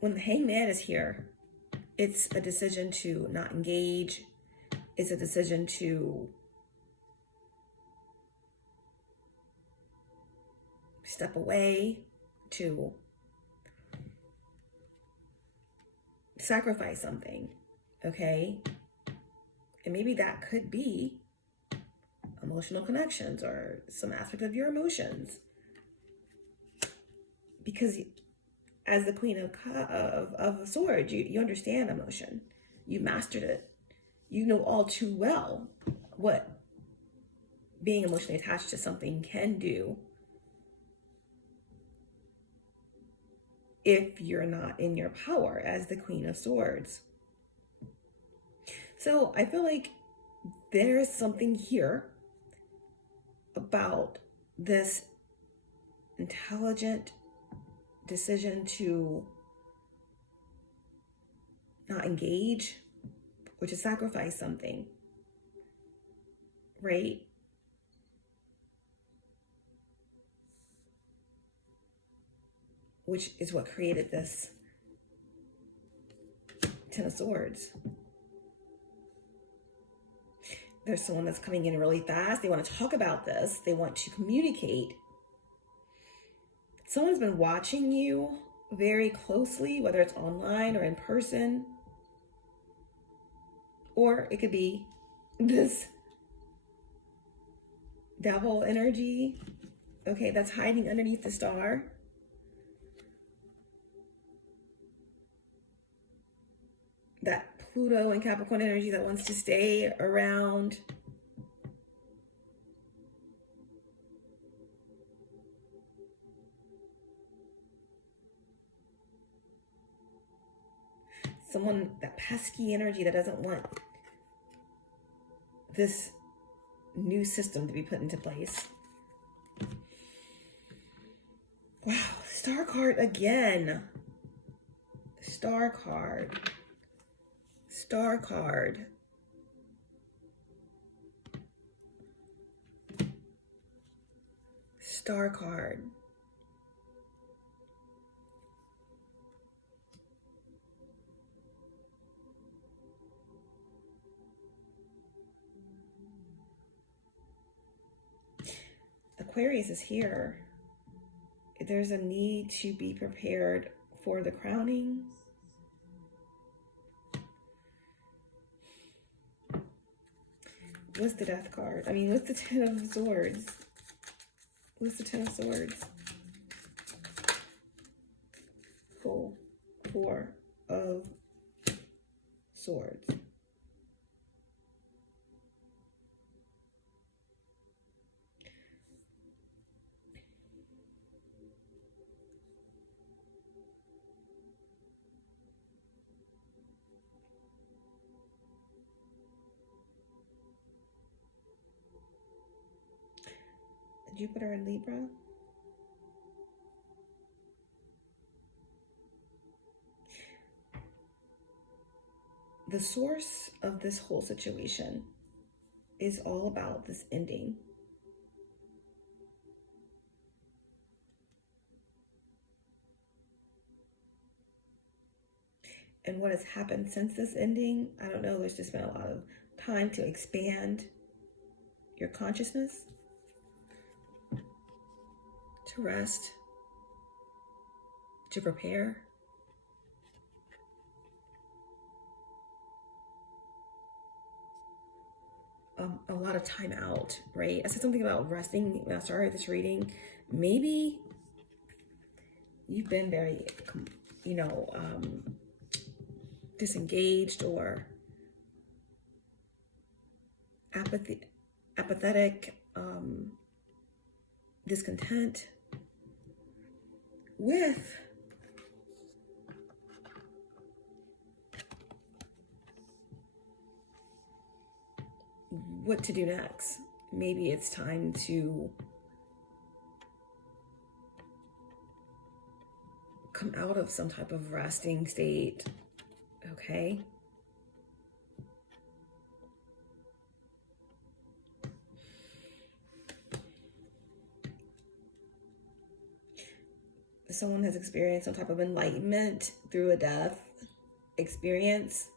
when the Hangman is here, it's a decision to not engage. It's a decision to step away, to sacrifice something, okay? And maybe that could be emotional connections or some aspect of your emotions. Because as the Queen of Swords, you understand emotion. You mastered it. You know all too well what being emotionally attached to something can do if you're not in your power as the Queen of Swords. So I feel like there's something here about this intelligent decision to not engage or to sacrifice something, right? Which is what created this Ten of Swords. There's someone that's coming in really fast. They want to talk about this. They want to communicate. Someone's been watching you very closely, whether it's online or in person. Or it could be this devil energy, okay, that's hiding underneath the star. That Pluto and Capricorn energy that wants to stay around. Someone, that pesky energy that doesn't want this new system to be put into place. Wow, Star card again. Star card. Star card. Star card. Aquarius is here. There's a need to be prepared for the crowning. What's the Death card? I mean, what's the Ten of Swords? What's the Ten of Swords? Four of Swords. Jupiter in Libra. The source of this whole situation is all about this ending. And what has happened since this ending, I don't know, there's just been a lot of time to expand your consciousness, to rest, to prepare. A lot of time out, right? I said something about resting when I started this reading. Maybe you've been very, disengaged or apathetic, discontent with what to do next. Maybe it's time to come out of some type of resting state, okay? Someone has experienced some type of enlightenment through a death experience.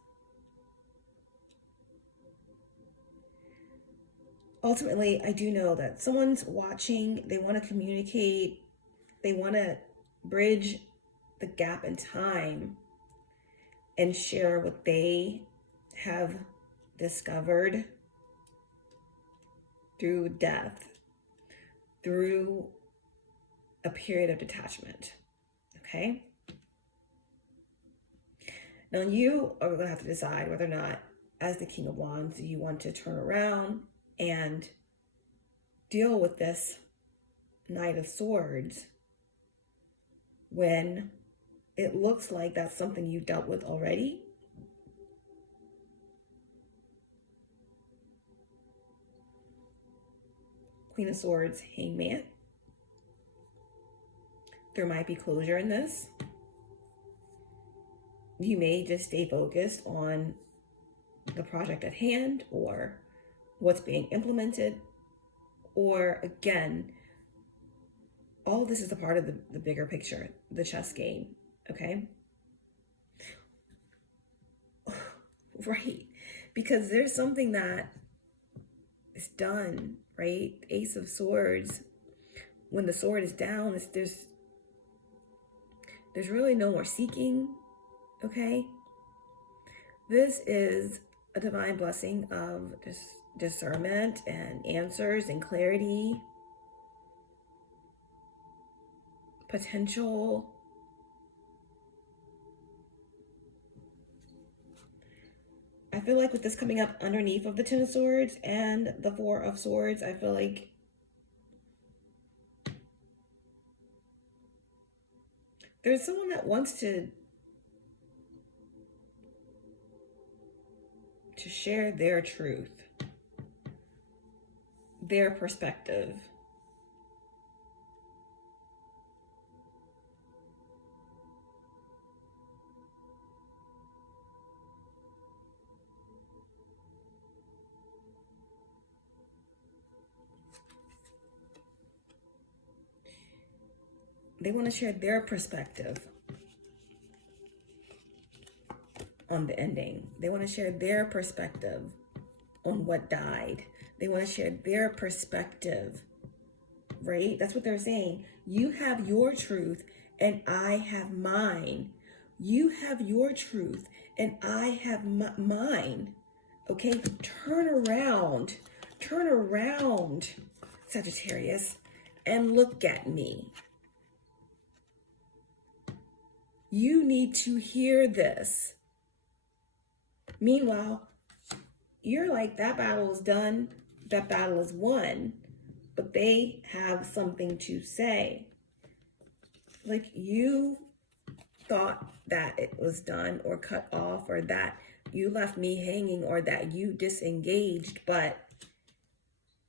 Ultimately, I do know that someone's watching, they want to communicate, they want to bridge the gap in time and share what they have discovered through death, through a period of detachment, okay? Now you are going to have to decide whether or not, as the King of Wands, you want to turn around and deal with this Knight of Swords when it looks like that's something you dealt with already. Queen of Swords, Hangman. There might be closure in this. You may just stay focused on the project at hand or what's being implemented. Or again, all of this is a part of the bigger picture, the chess game, okay? Right, because there's something that is done, right? Ace of Swords, when the sword is down, there's really no more seeking, okay? This is a divine blessing of discernment and answers and clarity, potential. I feel like with this coming up underneath of the Ten of Swords and the Four of Swords, I feel like there's someone that wants to share their truth, their perspective. They want to share their perspective on the ending. They want to share their perspective on what died. They want to share their perspective, right? That's what they're saying. You have your truth and I have mine. You have your truth and I have mine. Okay, turn around, Sagittarius, and look at me. You need to hear this. Meanwhile, you're like, that battle is done, that battle is won, but they have something to say. Like, you thought that it was done or cut off, or that you left me hanging, or that you disengaged, but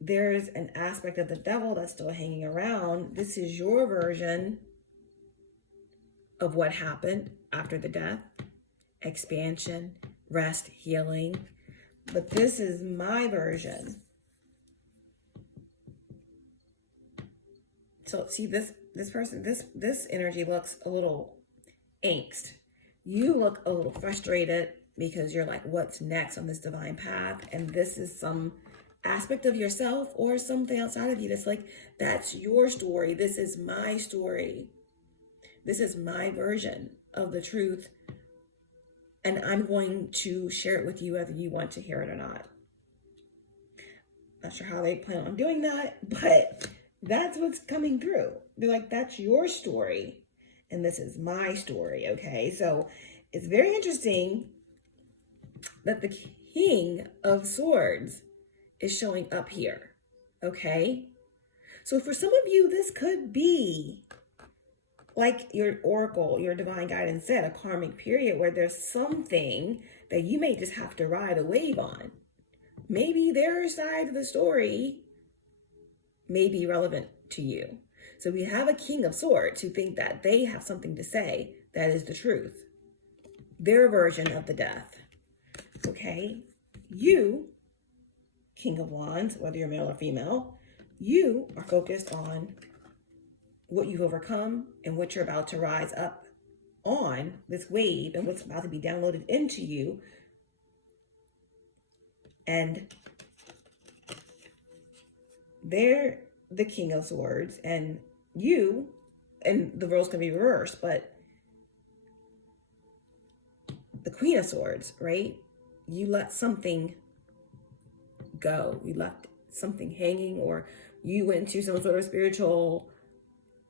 there's an aspect of the devil that's still hanging around. This is your version of what happened after the death, expansion, rest, healing. But this is my version. So see, this person, this energy looks a little angst. You look a little frustrated because you're like, what's next on this divine path? And this is some aspect of yourself or something outside of you that's like, that's your story. This is my story. This is my version of the truth, and I'm going to share it with you whether you want to hear it or not. Not sure how they plan on doing that, but that's what's coming through. They're like, that's your story, and this is my story, okay? So it's very interesting that the King of Swords is showing up here, okay? So for some of you, this could be, like your oracle, your divine guidance said, a karmic period where there's something that you may just have to ride a wave on. Maybe their side of the story may be relevant to you. So we have a King of Swords who think that they have something to say that is the truth. Their version of the death. Okay? You, King of Wands, whether you're male or female, you are focused on what you've overcome and what you're about to rise up on this wave and what's about to be downloaded into you. And they're the King of Swords, and you, and the roles can be reversed, but the Queen of Swords, right? You let something go. You left something hanging, or you went into some sort of spiritual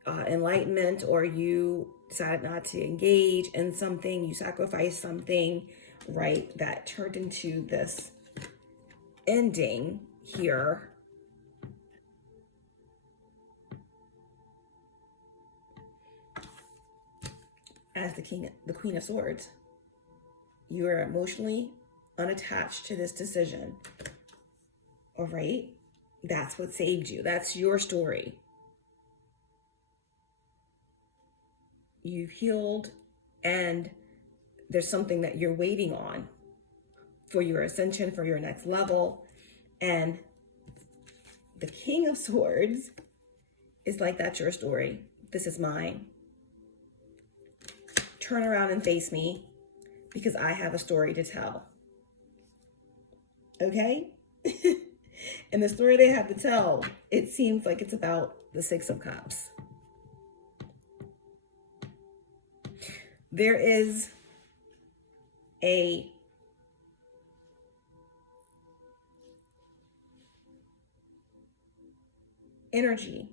enlightenment, or you decided not to engage in something, you sacrificed something, right, that turned into this ending here. As the Queen of Swords. You are emotionally unattached to this decision. All right? That's what saved you. That's your story. You've healed, and there's something that you're waiting on for your ascension, for your next level. And the King of Swords is like, that's your story. This is mine. Turn around and face me, because I have a story to tell. Okay? And the story they have to tell, it seems like it's about the Six of Cups. There is a energy,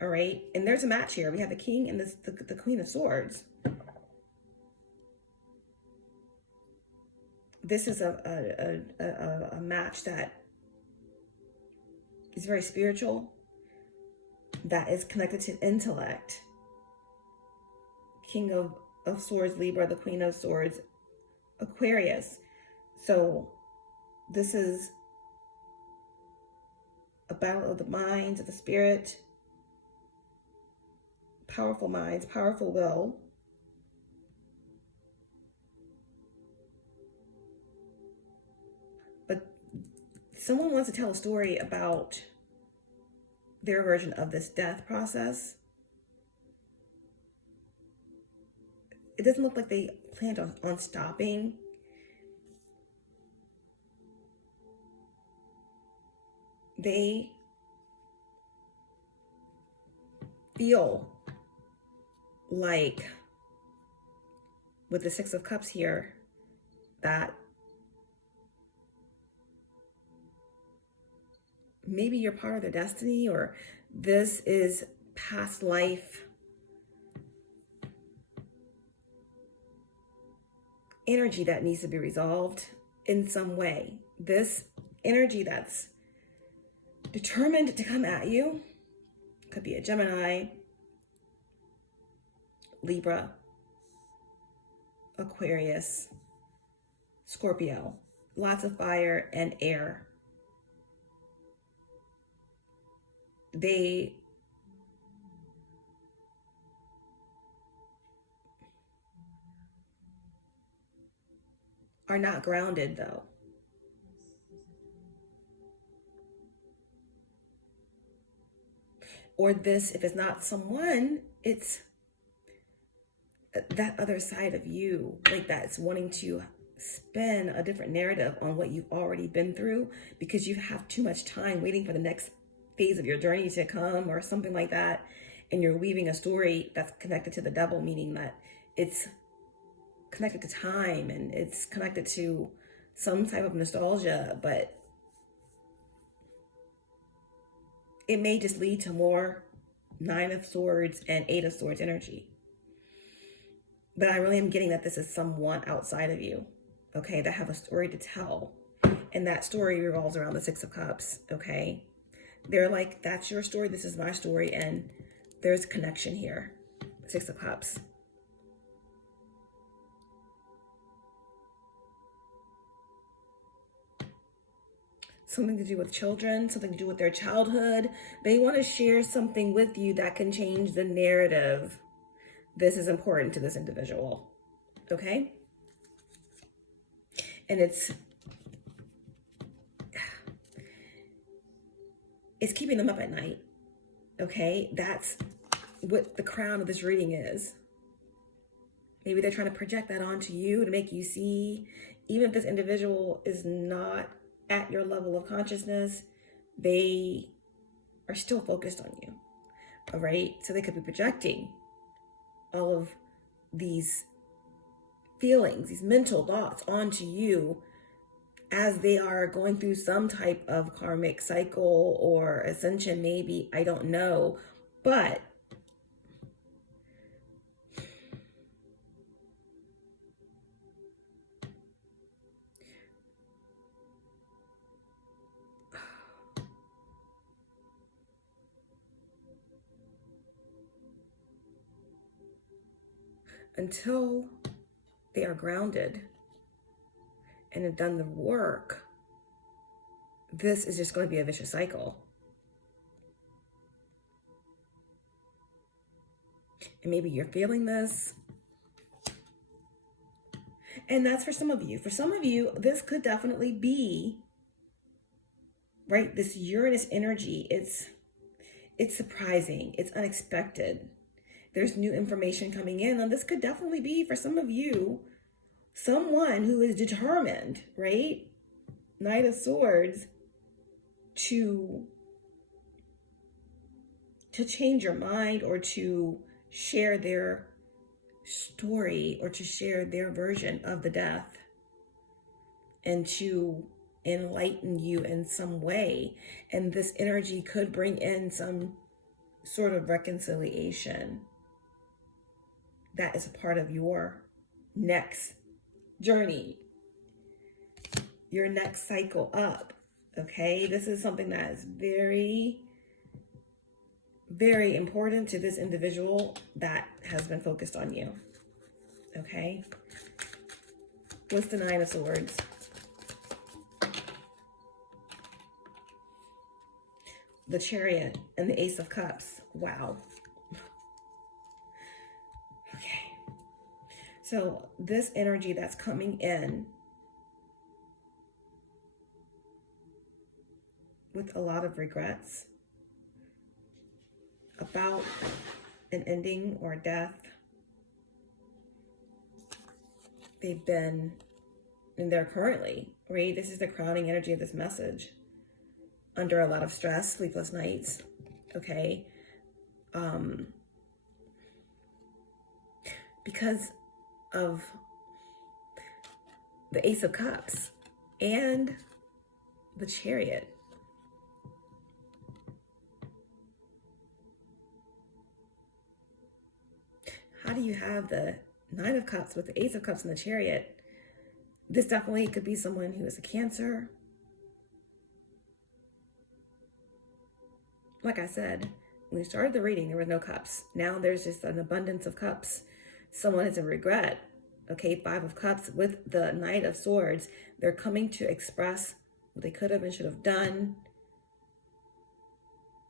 all right? And there's a match here. We have the King and the Queen of Swords. This is a match that is very spiritual, that is connected to intellect. King of Swords, Libra, the Queen of Swords, Aquarius. So this is a battle of the minds, of the spirit, powerful minds, powerful will. But someone wants to tell a story about their version of this death process. It doesn't look like they planned on stopping. They feel like, with the Six of Cups here, that maybe you're part of their destiny, or this is past life energy that needs to be resolved in some way. This energy that's determined to come at you could be a Gemini, Libra, Aquarius, Scorpio. Lots of fire and air. They are not grounded, though. Or this, if it's not someone, it's that other side of you, like that's wanting to spin a different narrative on what you've already been through, because you have too much time waiting for the next phase of your journey to come, or something like that. And you're weaving a story that's connected to the devil, meaning that it's connected to time and it's connected to some type of nostalgia, but it may just lead to more Nine of Swords and Eight of Swords energy. But I really am getting that this is someone outside of you, okay, that have a story to tell. And that story revolves around the Six of Cups, okay? They're like, that's your story, this is my story, and there's a connection here. Six of Cups. Something to do with children, something to do with their childhood. They want to share something with you that can change the narrative. This is important to this individual, okay? And it's keeping them up at night, okay? That's what the crown of this reading is. Maybe they're trying to project that onto you to make you see, even if this individual is not at your level of consciousness, they are still focused on you, all right? So they could be projecting all of these feelings, these mental thoughts onto you as they are going through some type of karmic cycle or ascension, maybe, I don't know. But until they are grounded and have done the work, this is just going to be a vicious cycle. And maybe you're feeling this. And that's for some of you. For some of you, this could definitely be, right, this Uranus energy. It's surprising. It's unexpected. There's new information coming in. And this could definitely be, for some of you, someone who is determined, right? Knight of Swords, to change your mind, or to share their story, or to share their version of the death, and to enlighten you in some way. And this energy could bring in some sort of reconciliation that is a part of your next journey, your next cycle up. Okay, this is something that is very, very important to this individual that has been focused on you. Okay, what's the Nine of Swords? The Chariot and the Ace of Cups. Wow. Okay, so this energy that's coming in with a lot of regrets about an ending or death. They've been, and they're currently, right? This is the crowning energy of this message. Under a lot of stress, sleepless nights, okay? Because of the Ace of Cups and the Chariot. How do you have the Nine of Cups with the Ace of Cups and the Chariot? This definitely could be someone who is a Cancer. Like I said, when we started the reading, there were no cups. Now there's just an abundance of cups. Someone is in regret. Okay, Five of Cups with the Knight of Swords. They're coming to express what they could have and should have done,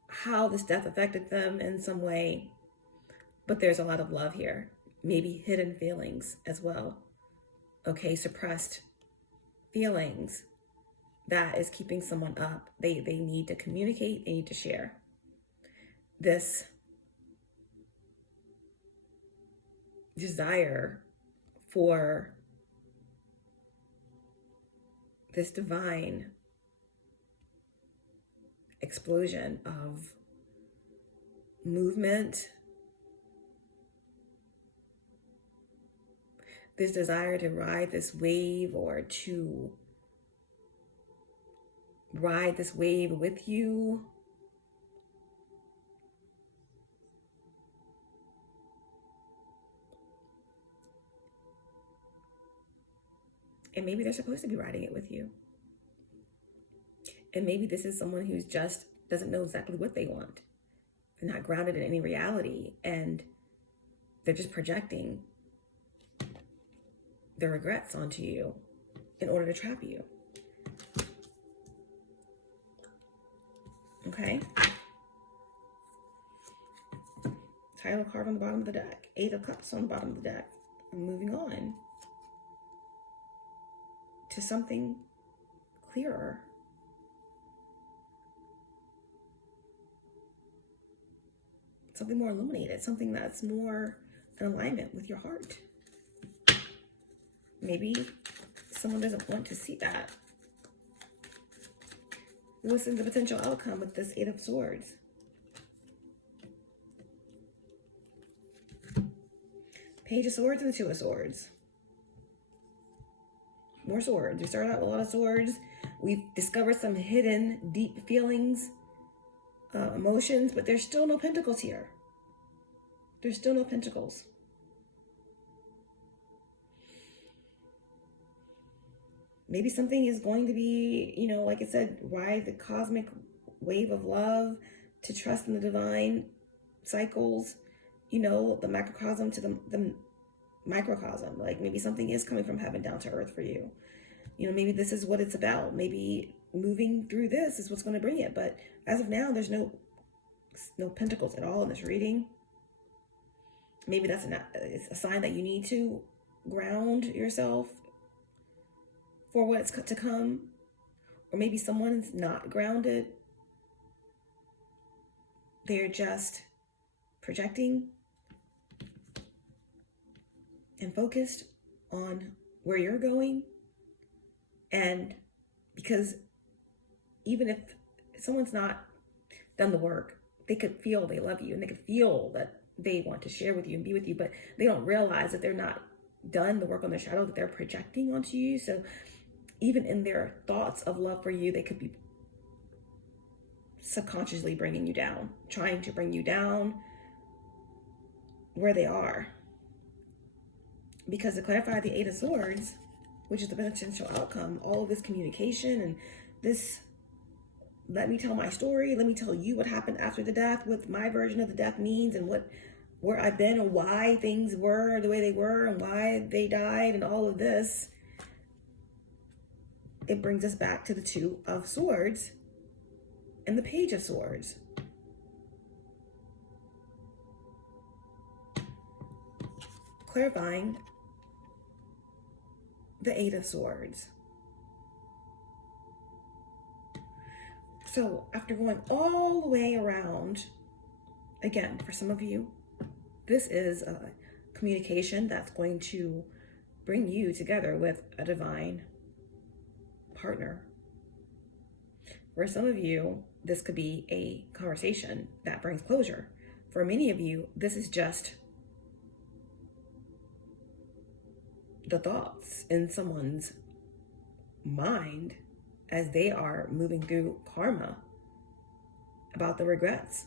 how this death affected them in some way. But there's a lot of love here. Maybe hidden feelings as well. Okay, suppressed feelings that is keeping someone up. They need to communicate, they need to share. This desire for this divine explosion of movement, this desire to ride this wave, or to ride this wave with you. And maybe they're supposed to be riding it with you. And maybe this is someone who's just doesn't know exactly what they want. They're not grounded in any reality, and they're just projecting their regrets onto you in order to trap you. Okay? Title card on the bottom of the deck. Eight of Cups on the bottom of the deck. I'm moving on to something clearer. Something more illuminated. Something that's more in alignment with your heart. Maybe someone doesn't want to see that. What's the potential outcome with this Eight of Swords? Page of Swords and the Two of Swords. More swords. We started out with a lot of swords. We've discovered some hidden, deep feelings, emotions, but there's still no pentacles here. There's still no pentacles. Maybe something is going to be, you know, like I said, ride the cosmic wave of love, to trust in the divine cycles. you know, the macrocosm to the microcosm. Like maybe something is coming from heaven down to earth for you. You know, maybe this is what it's about. Maybe moving through this is what's going to bring it. But as of now, there's no pentacles at all in this reading. Maybe it's a sign that you need to ground yourself for what's to come. Or maybe someone's not grounded. They're just projecting and focused on where you're going. And because even if someone's not done the work, they could feel they love you and they could feel that they want to share with you and be with you, but they don't realize that they're not done the work on their shadow that they're projecting onto you. So even in their thoughts of love for you, they could be subconsciously bringing you down, trying to bring you down where they are. Because to clarify the Eight of Swords, which is the potential outcome, all of this communication and this, let me tell my story, let me tell you what happened after the death, what my version of the death means, and where I've been and why things were the way they were and why they died and all of this. It brings us back to the Two of Swords and the Page of Swords. Clarifying the Eight of Swords. So after going all the way around, again, for some of you, this is a communication that's going to bring you together with a divine partner. For some of you, this could be a conversation that brings closure. For many of you, this is just the thoughts in someone's mind as they are moving through karma about the regrets,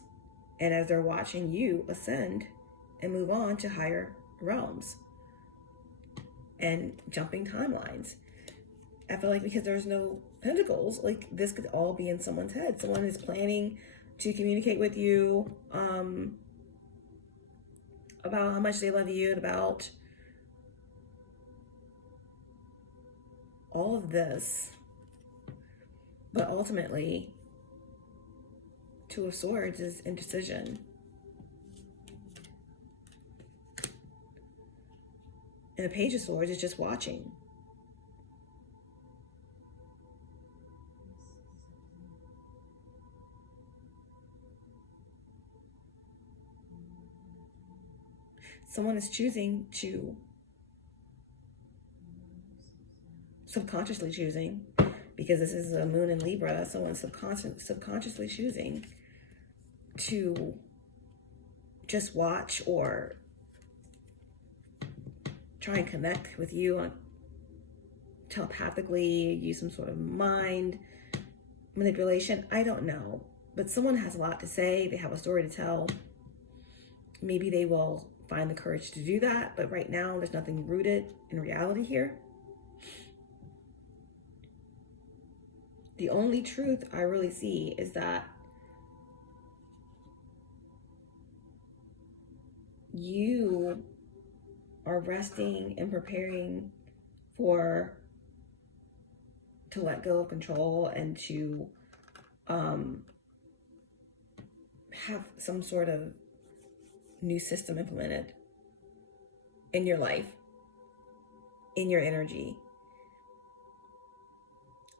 and as they're watching you ascend and move on to higher realms and jumping timelines. I feel like because there's no pentacles, like this could all be in someone's head. Someone is planning to communicate with you about how much they love you and about all of this. But ultimately, Two of Swords is indecision. And the Page of Swords is just watching. Someone is choosing to, subconsciously choosing, because this is a moon in Libra, someone's subconsciously choosing to just watch or try and connect with you on telepathically, use some sort of mind manipulation. I don't know, but someone has a lot to say. They have a story to tell. Maybe they will find the courage to do that, but right now there's nothing rooted in reality here. The only truth I really see is that you are resting and preparing to let go of control and to have some sort of new system implemented in your life, in your energy.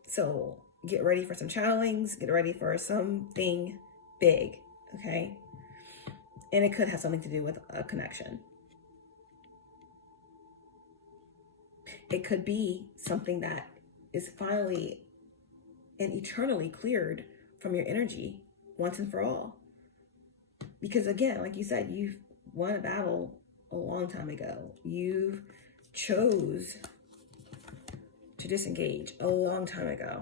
So get ready for some channelings, get ready for something big, okay? And it could have something to do with a connection. It could be something that is finally and eternally cleared from your energy once and for all. Because again, like you said, you've won a battle a long time ago. You've chose to disengage a long time ago.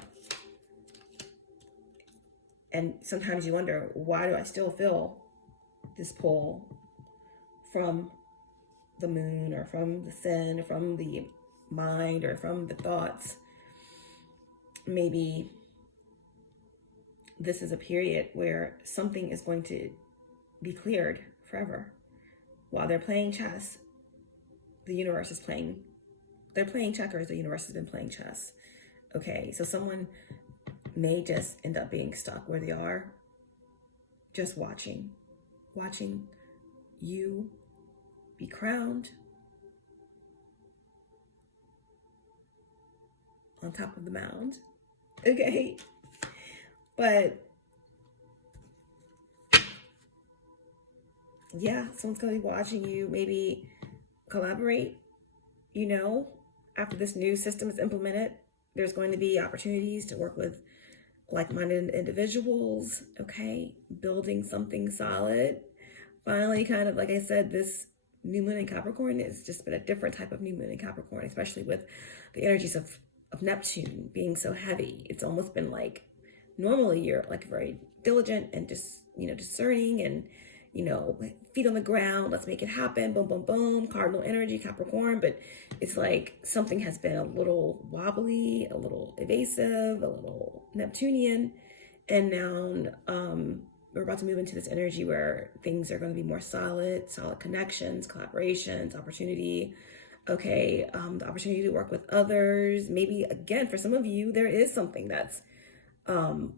And sometimes you wonder, why do I still feel this pull from the moon or from the sun or from the mind or from the thoughts? Maybe this is a period where something is going to be cleared forever. While they're playing chess, the universe is playing. They're playing checkers, the universe has been playing chess. Okay, so someone may just end up being stuck where they are, just watching you be crowned on top of the mound. Okay, but yeah, someone's gonna be watching you maybe collaborate, after this new system is implemented. There's going to be opportunities to work with like-minded individuals, okay? Building something solid. Finally, kind of like I said, this new moon in Capricorn has just been a different type of new moon in Capricorn, especially with the energies of Neptune being so heavy. It's almost been like, normally you're like very diligent and just, discerning and, feet on the ground, let's make it happen, boom, boom, boom, cardinal energy, Capricorn. But it's like something has been a little wobbly, a little evasive, a little Neptunian. And now we're about to move into this energy where things are going to be more solid connections, collaborations, opportunity. Okay, the opportunity to work with others. Maybe, again, for some of you, there is something that's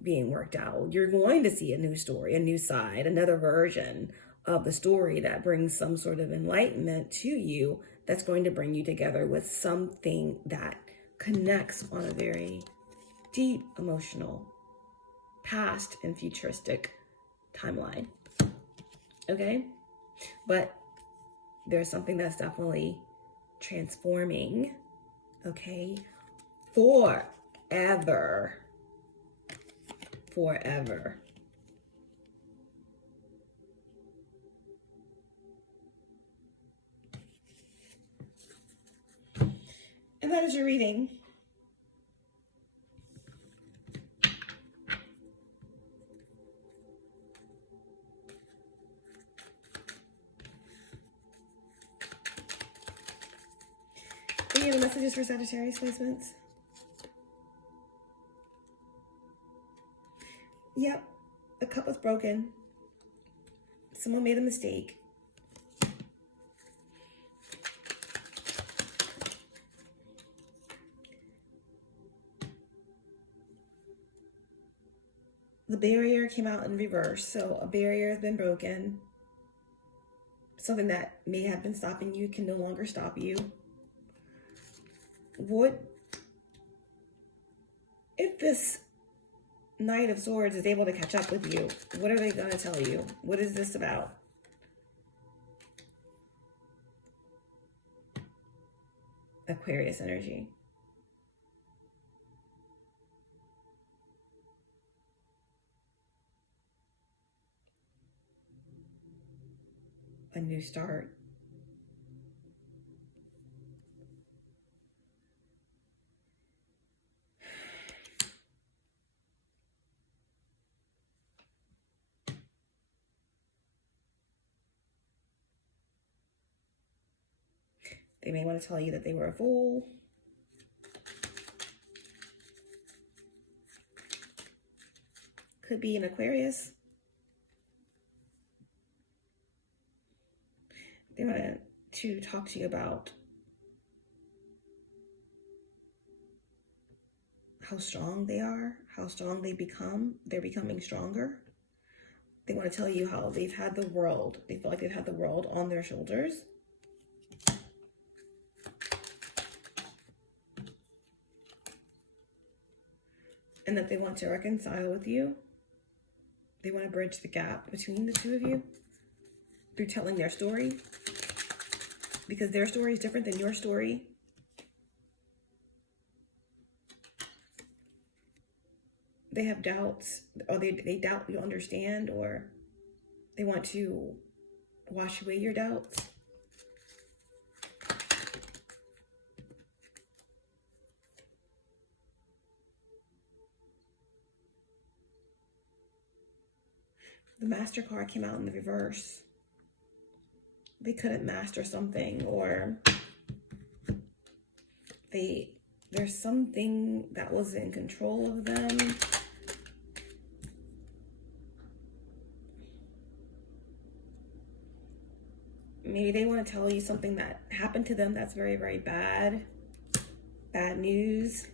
being worked out. You're going to see a new story, a new side, another version of the story that brings some sort of enlightenment to you, that's going to bring you together with something that connects on a very deep emotional past and futuristic timeline. Okay, but there's something that's definitely transforming, okay, forever. And that is your reading. Any other messages for Sagittarius placements? Yep, the cup was broken. Someone made a mistake. The barrier came out in reverse, so a barrier has been broken. Something that may have been stopping you can no longer stop you. What if this Knight of Swords is able to catch up with you? What are they going to tell you? What is this about? Aquarius energy. A new start. They may want to tell you that they were a fool. Could be an Aquarius. They want to talk to you about how strong they are, how strong they become. They're becoming stronger. They want to tell you how they've had the world. They feel like they've had the world on their shoulders. And that they want to reconcile with you. They want to bridge the gap between the two of you through telling their story. Because their story is different than your story. They have doubts, or they doubt you understand, or they want to wash away your doubts. The Master card came out in the reverse. They couldn't master something, or there's something that was in control of them. Maybe they want to tell you something that happened to them that's very, very bad. Bad news.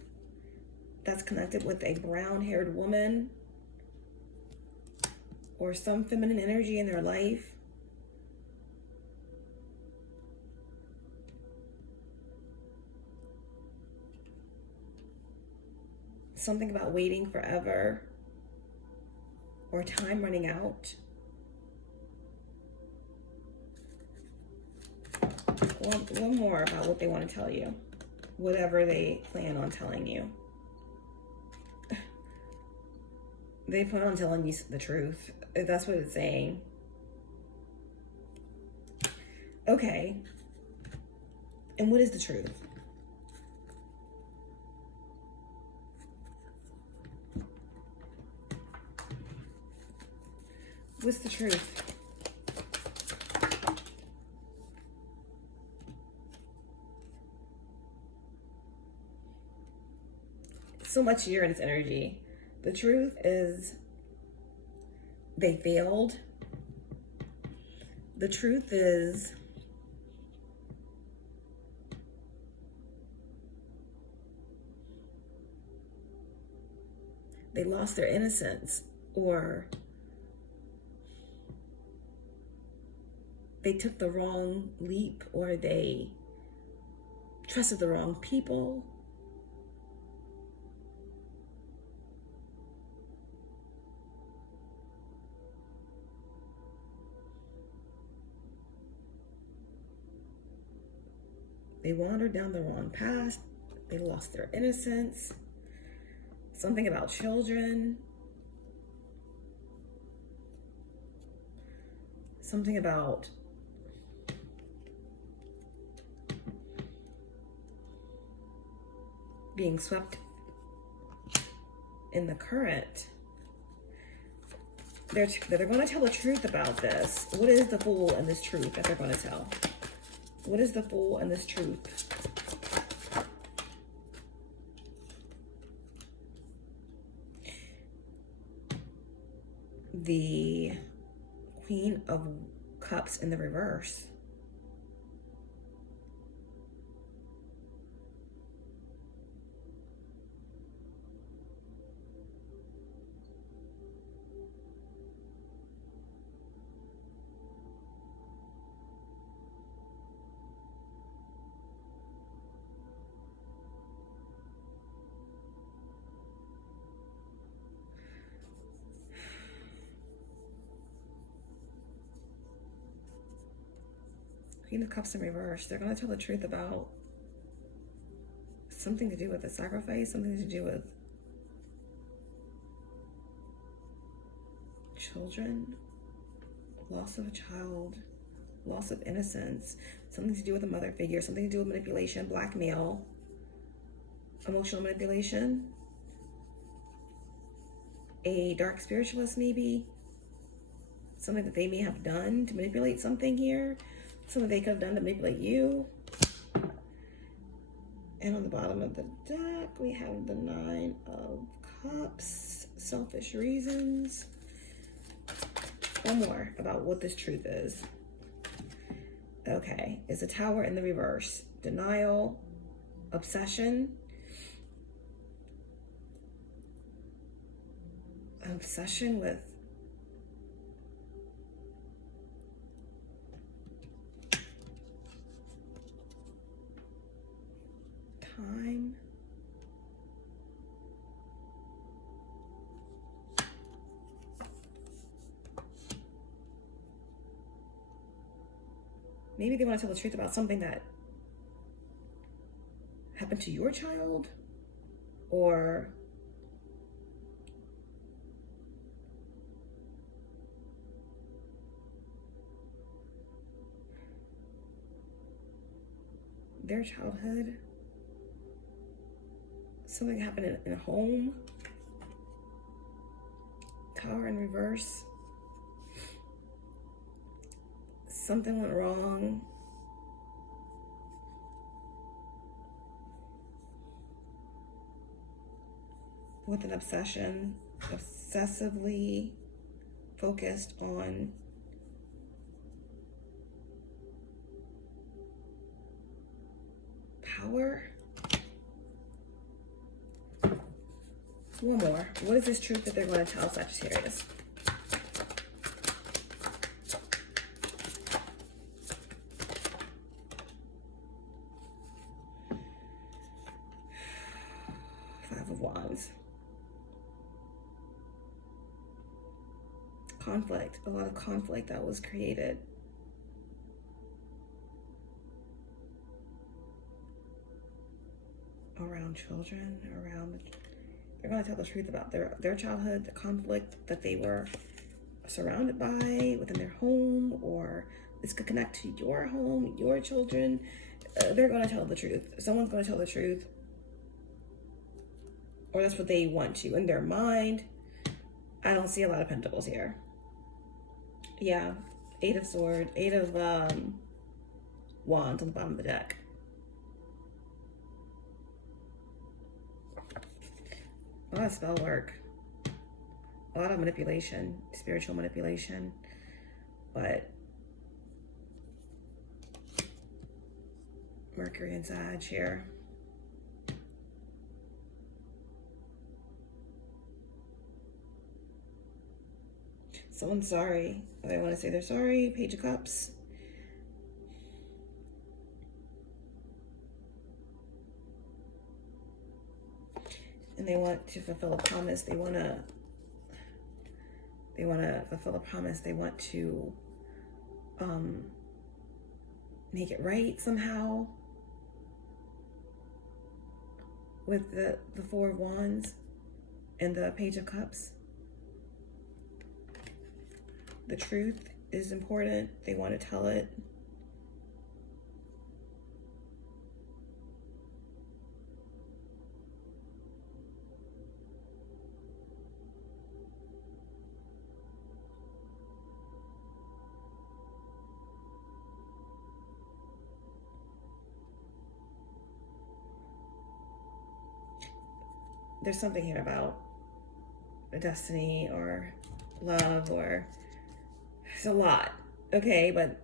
That's connected with a brown-haired woman or some feminine energy in their life. Something about waiting forever or time running out. One more about what they want to tell you, whatever they plan on telling you. They plan on telling you the truth. That's what it's saying. Okay. And what is the truth? What's the truth? So much Uranus energy. The truth is they failed. The truth is they lost their innocence, or they took the wrong leap, or they trusted the wrong people. They wandered down the wrong path. They lost their innocence. Something about children. Something about being swept in the current. They're going to tell the truth about this. What is the fool in this truth that they're going to tell? What is the fool in this truth? The Queen of Cups in the reverse. Queen of Cups in reverse. They're going to tell the truth about something to do with a sacrifice, something to do with children, loss of a child, loss of innocence, something to do with a mother figure, something to do with manipulation, blackmail, emotional manipulation, a dark spiritualist maybe, something that they may have done to manipulate something here. Something they could have done to manipulate you. And on the bottom of the deck, we have the Nine of Cups, selfish reasons. One more about what this truth is. Okay, it's a Tower in the reverse. Denial, obsession. Obsession with time. Maybe they want to tell the truth about something that happened to your child, or their childhood. Something happened in a home. Tower in reverse. Something went wrong. With an obsession, obsessively focused on Tower. One more. What is this truth that they're going to tell Sagittarius? Five of Wands. Conflict. A lot of conflict that was created. Around children, they're going to tell the truth about their childhood, the conflict that they were surrounded by within their home, or this could connect to your home, your children. They're going to tell the truth. Someone's going to tell the truth, or that's what they want to in their mind. I don't see a lot of pentacles here. Yeah, Eight of Swords, Eight of Wands on the bottom of the deck. A lot of spell work, a lot of manipulation, spiritual manipulation, but Mercury and Sag here. Someone's sorry. They want to say they're sorry. Page of Cups. And they want to fulfill a promise. They want to fulfill a promise. They want to make it right somehow. With the Four of Wands and the Page of Cups. The truth is important. They want to tell it. There's something here about a destiny or love, or it's a lot, okay, but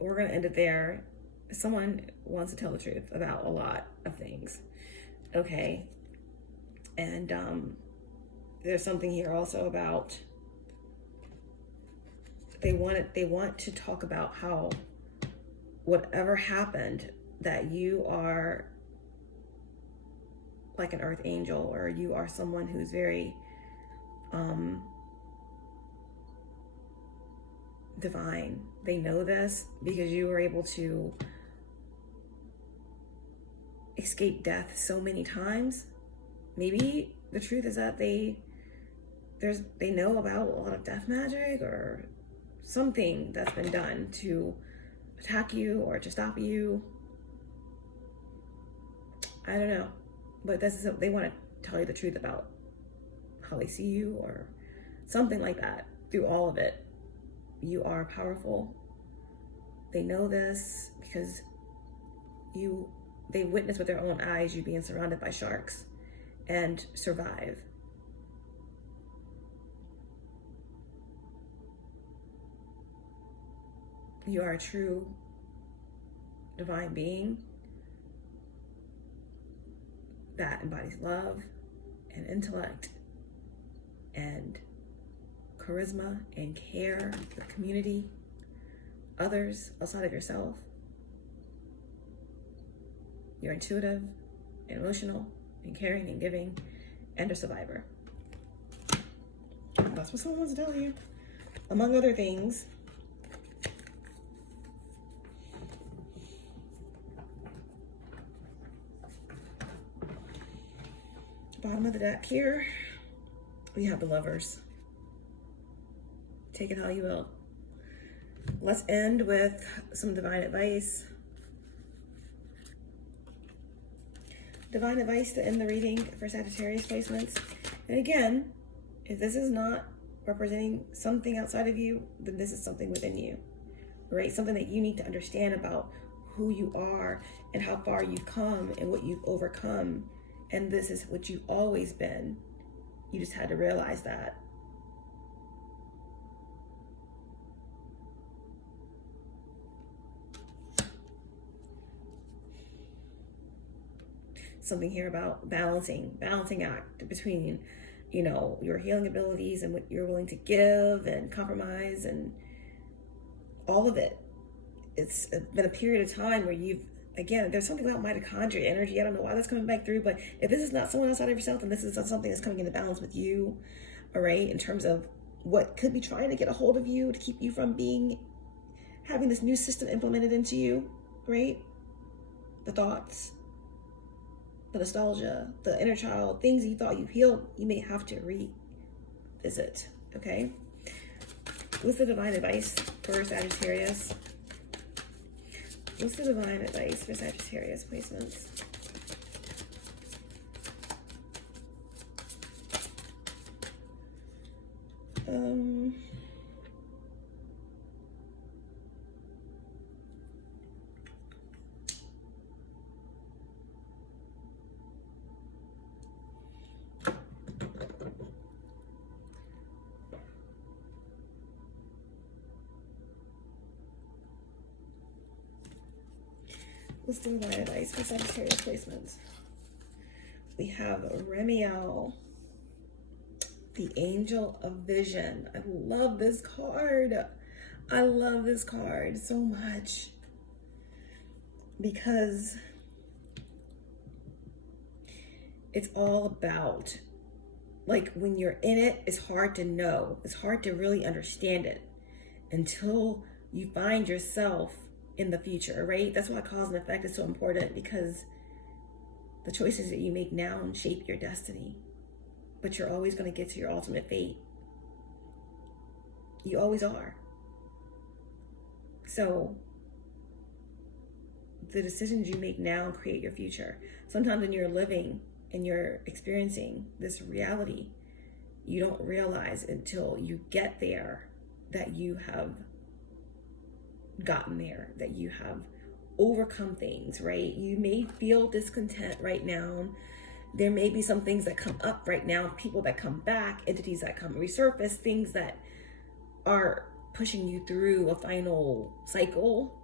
we're gonna end it there. Someone wants to tell the truth about a lot of things, okay, and there's something here also about they want to talk about how whatever happened, that you are like an earth angel, or you are someone who's very divine. They know this because you were able to escape death so many times. Maybe the truth is that they know about a lot of death magic or something that's been done to attack you or to stop you. I don't know. But they want to tell you the truth about how they see you or something like that. Through all of it, you are powerful. They know this because they witness with their own eyes you being surrounded by sharks and survive. You are a true divine being that embodies love and intellect and charisma and care for the community, others outside of yourself. You're intuitive and emotional and caring and giving and a survivor. That's what someone wants to tell you. Among other things, bottom of the deck here, we have the Lovers. Take it how you will. Let's end with some divine advice. Divine advice to end the reading for Sagittarius placements. And again, if this is not representing something outside of you, then this is something within you, right? Something that you need to understand about who you are and how far you've come and what you've overcome. And this is what you've always been. You just had to realize that. something here about balancing act between, you know, your healing abilities and what you're willing to give and compromise and all of it. It's been a period of time where you've, again, there's something about mitochondria energy. I don't know why that's coming back through, but if this is not someone outside of yourself, then this is something that's coming into balance with you, all right, in terms of what could be trying to get a hold of you to keep you from having this new system implemented into you, right? The thoughts, the nostalgia, the inner child, things you thought you healed, you may have to revisit, okay? What's the divine advice for Sagittarius? What's the divine advice for Sagittarius placements? What's the divine advice for Sagittarius placements? We have Remiel, the Angel of Vision. I love this card. I love this card so much because it's all about, like, when you're in it, it's hard to know. It's hard to really understand it until you find yourself in the future, right? That's why cause and effect is so important, because the choices that you make now shape your destiny, but you're always going to get to your ultimate fate. You always are. So the decisions you make now create your future. Sometimes when you're living and you're experiencing this reality, you don't realize until you get there that you have gotten there, that you have overcome things, right? You may feel discontent right now. There may be some things that come up right now, people that come back, entities that come resurface, things that are pushing you through a final cycle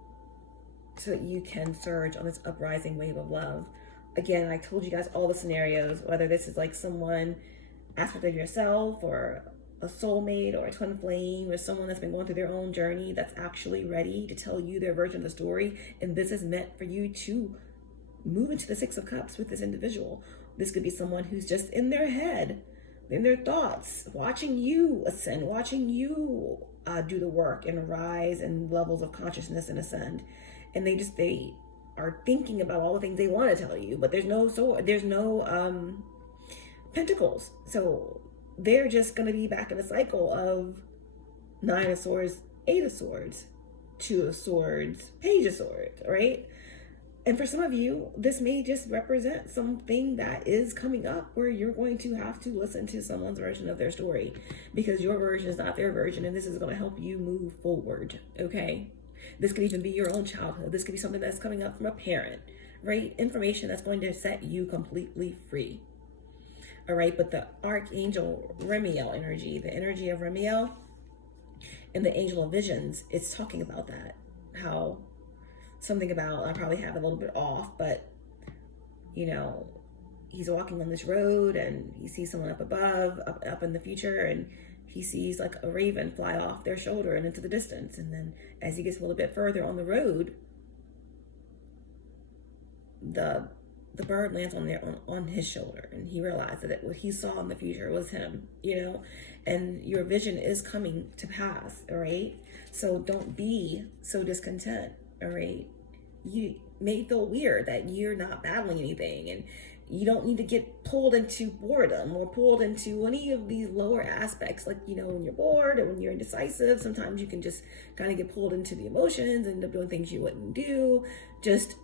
so that you can surge on this uprising wave of love. Again, I told you guys all the scenarios, whether this is like someone aspect of yourself or a soulmate or a twin flame or someone that's been going through their own journey that's actually ready to tell you their version of the story. And this is meant for you to move into the Six of Cups with this individual. This could be someone who's just in their head, in their thoughts, watching you ascend, watching you do the work and rise in levels of consciousness and ascend. And they are thinking about all the things they want to tell you, but there's no pentacles. So they're just going to be back in the cycle of Nine of Swords, Eight of Swords, Two of Swords, Page of Swords, right? And for some of you, this may just represent something that is coming up where you're going to have to listen to someone's version of their story because your version is not their version, and this is going to help you move forward, okay? This could even be your own childhood. This could be something that's coming up from a parent, right? Information that's going to set you completely free. All right, but the Archangel Remiel energy, the energy of Remiel and the Angel of Visions, it's talking about that. How something about, I probably have it a little bit off, but, you know, he's walking on this road and he sees someone up above, up in the future, and he sees like a raven fly off their shoulder and into the distance. And then as he gets a little bit further on the road, the bird lands on his shoulder, and he realized that what he saw in the future was him, you know, and your vision is coming to pass, all right? So don't be so discontent, all right? You may feel weird that you're not battling anything, and you don't need to get pulled into boredom or pulled into any of these lower aspects. Like, you know, when you're bored or when you're indecisive, sometimes you can just kind of get pulled into the emotions and end up doing things you wouldn't do. Just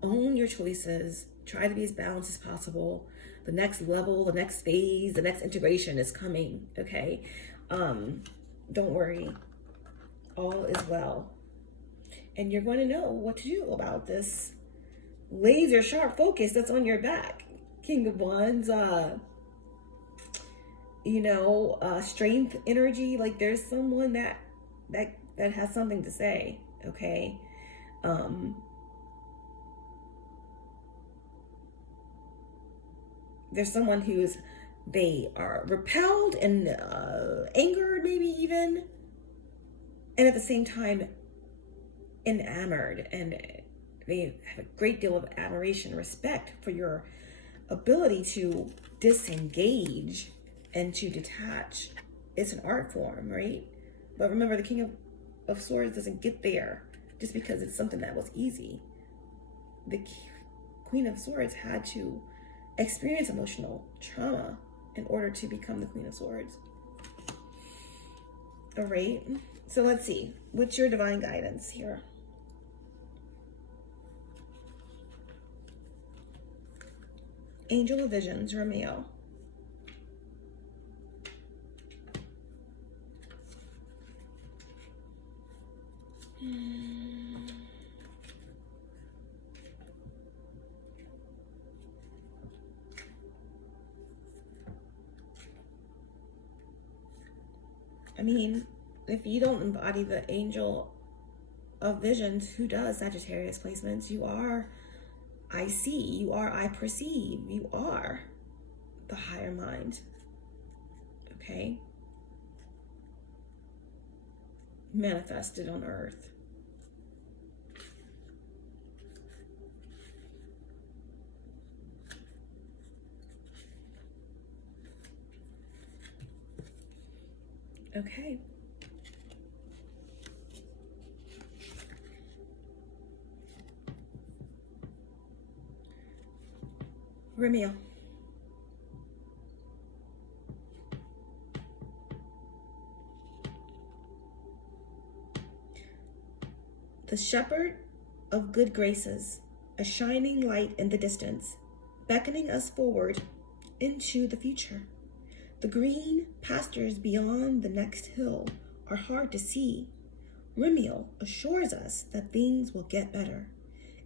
own your choices. Try to be as balanced as possible. The next level, the next phase, the next integration is coming, okay? Don't worry. All is well. And you're going to know what to do about this laser sharp focus that's on your back. King of Wands, strength energy. Like, there's someone that has something to say, okay? there's someone they are repelled and angered, maybe even, and at the same time enamored, and they have a great deal of admiration, respect for your ability to disengage and to detach. It's an art form, right? But remember, the King of Swords doesn't get there just because it's something that was easy. The Queen of Swords had to experience emotional trauma in order to become the Queen of Swords. All right, so let's see. What's your divine guidance here? Angel of Visions, Romeo. I mean, if you don't embody the Angel of Visions, who does Sagittarius placements? You are I see, you are I perceive, you are the higher mind. Okay? Manifested on earth. Okay. Romeo. The shepherd of good graces, a shining light in the distance, beckoning us forward into the future. The green pastures beyond the next hill are hard to see. Romeo assures us that things will get better.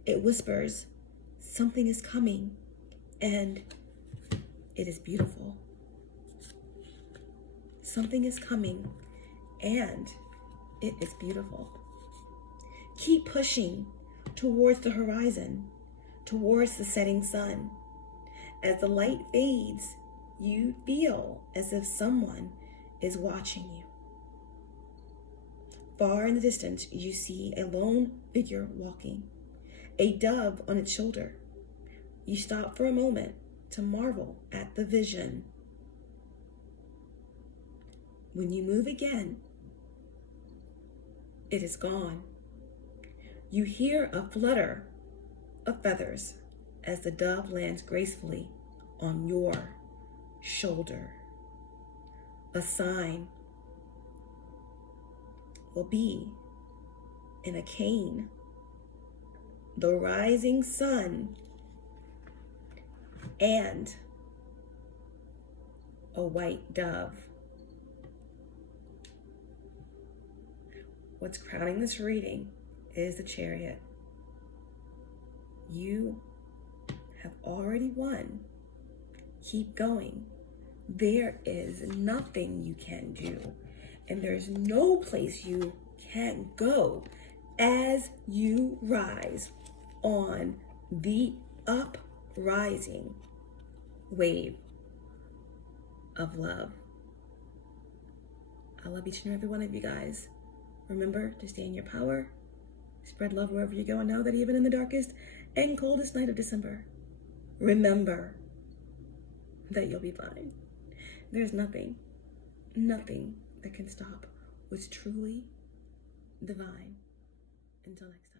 It whispers, something is coming, and it is beautiful. Something is coming, and it is beautiful. Keep pushing towards the horizon, towards the setting sun. As the light fades, you feel as if someone is watching you. Far in the distance, you see a lone figure walking, a dove on its shoulder. You stop for a moment to marvel at the vision. When you move again, it is gone. You hear a flutter of feathers as the dove lands gracefully on your shoulder. A sign will be in a cane, the rising sun, and a white dove. What's crowning this reading is the Chariot. You have already won. Keep going. There is nothing you can do, and there's no place you can't go as you rise on the uprising wave of love. I love each and every one of you guys. Remember to stay in your power, spread love wherever you go, and know that even in the darkest and coldest night of December, remember that you'll be fine. There's nothing that can stop what's truly divine. Until next time.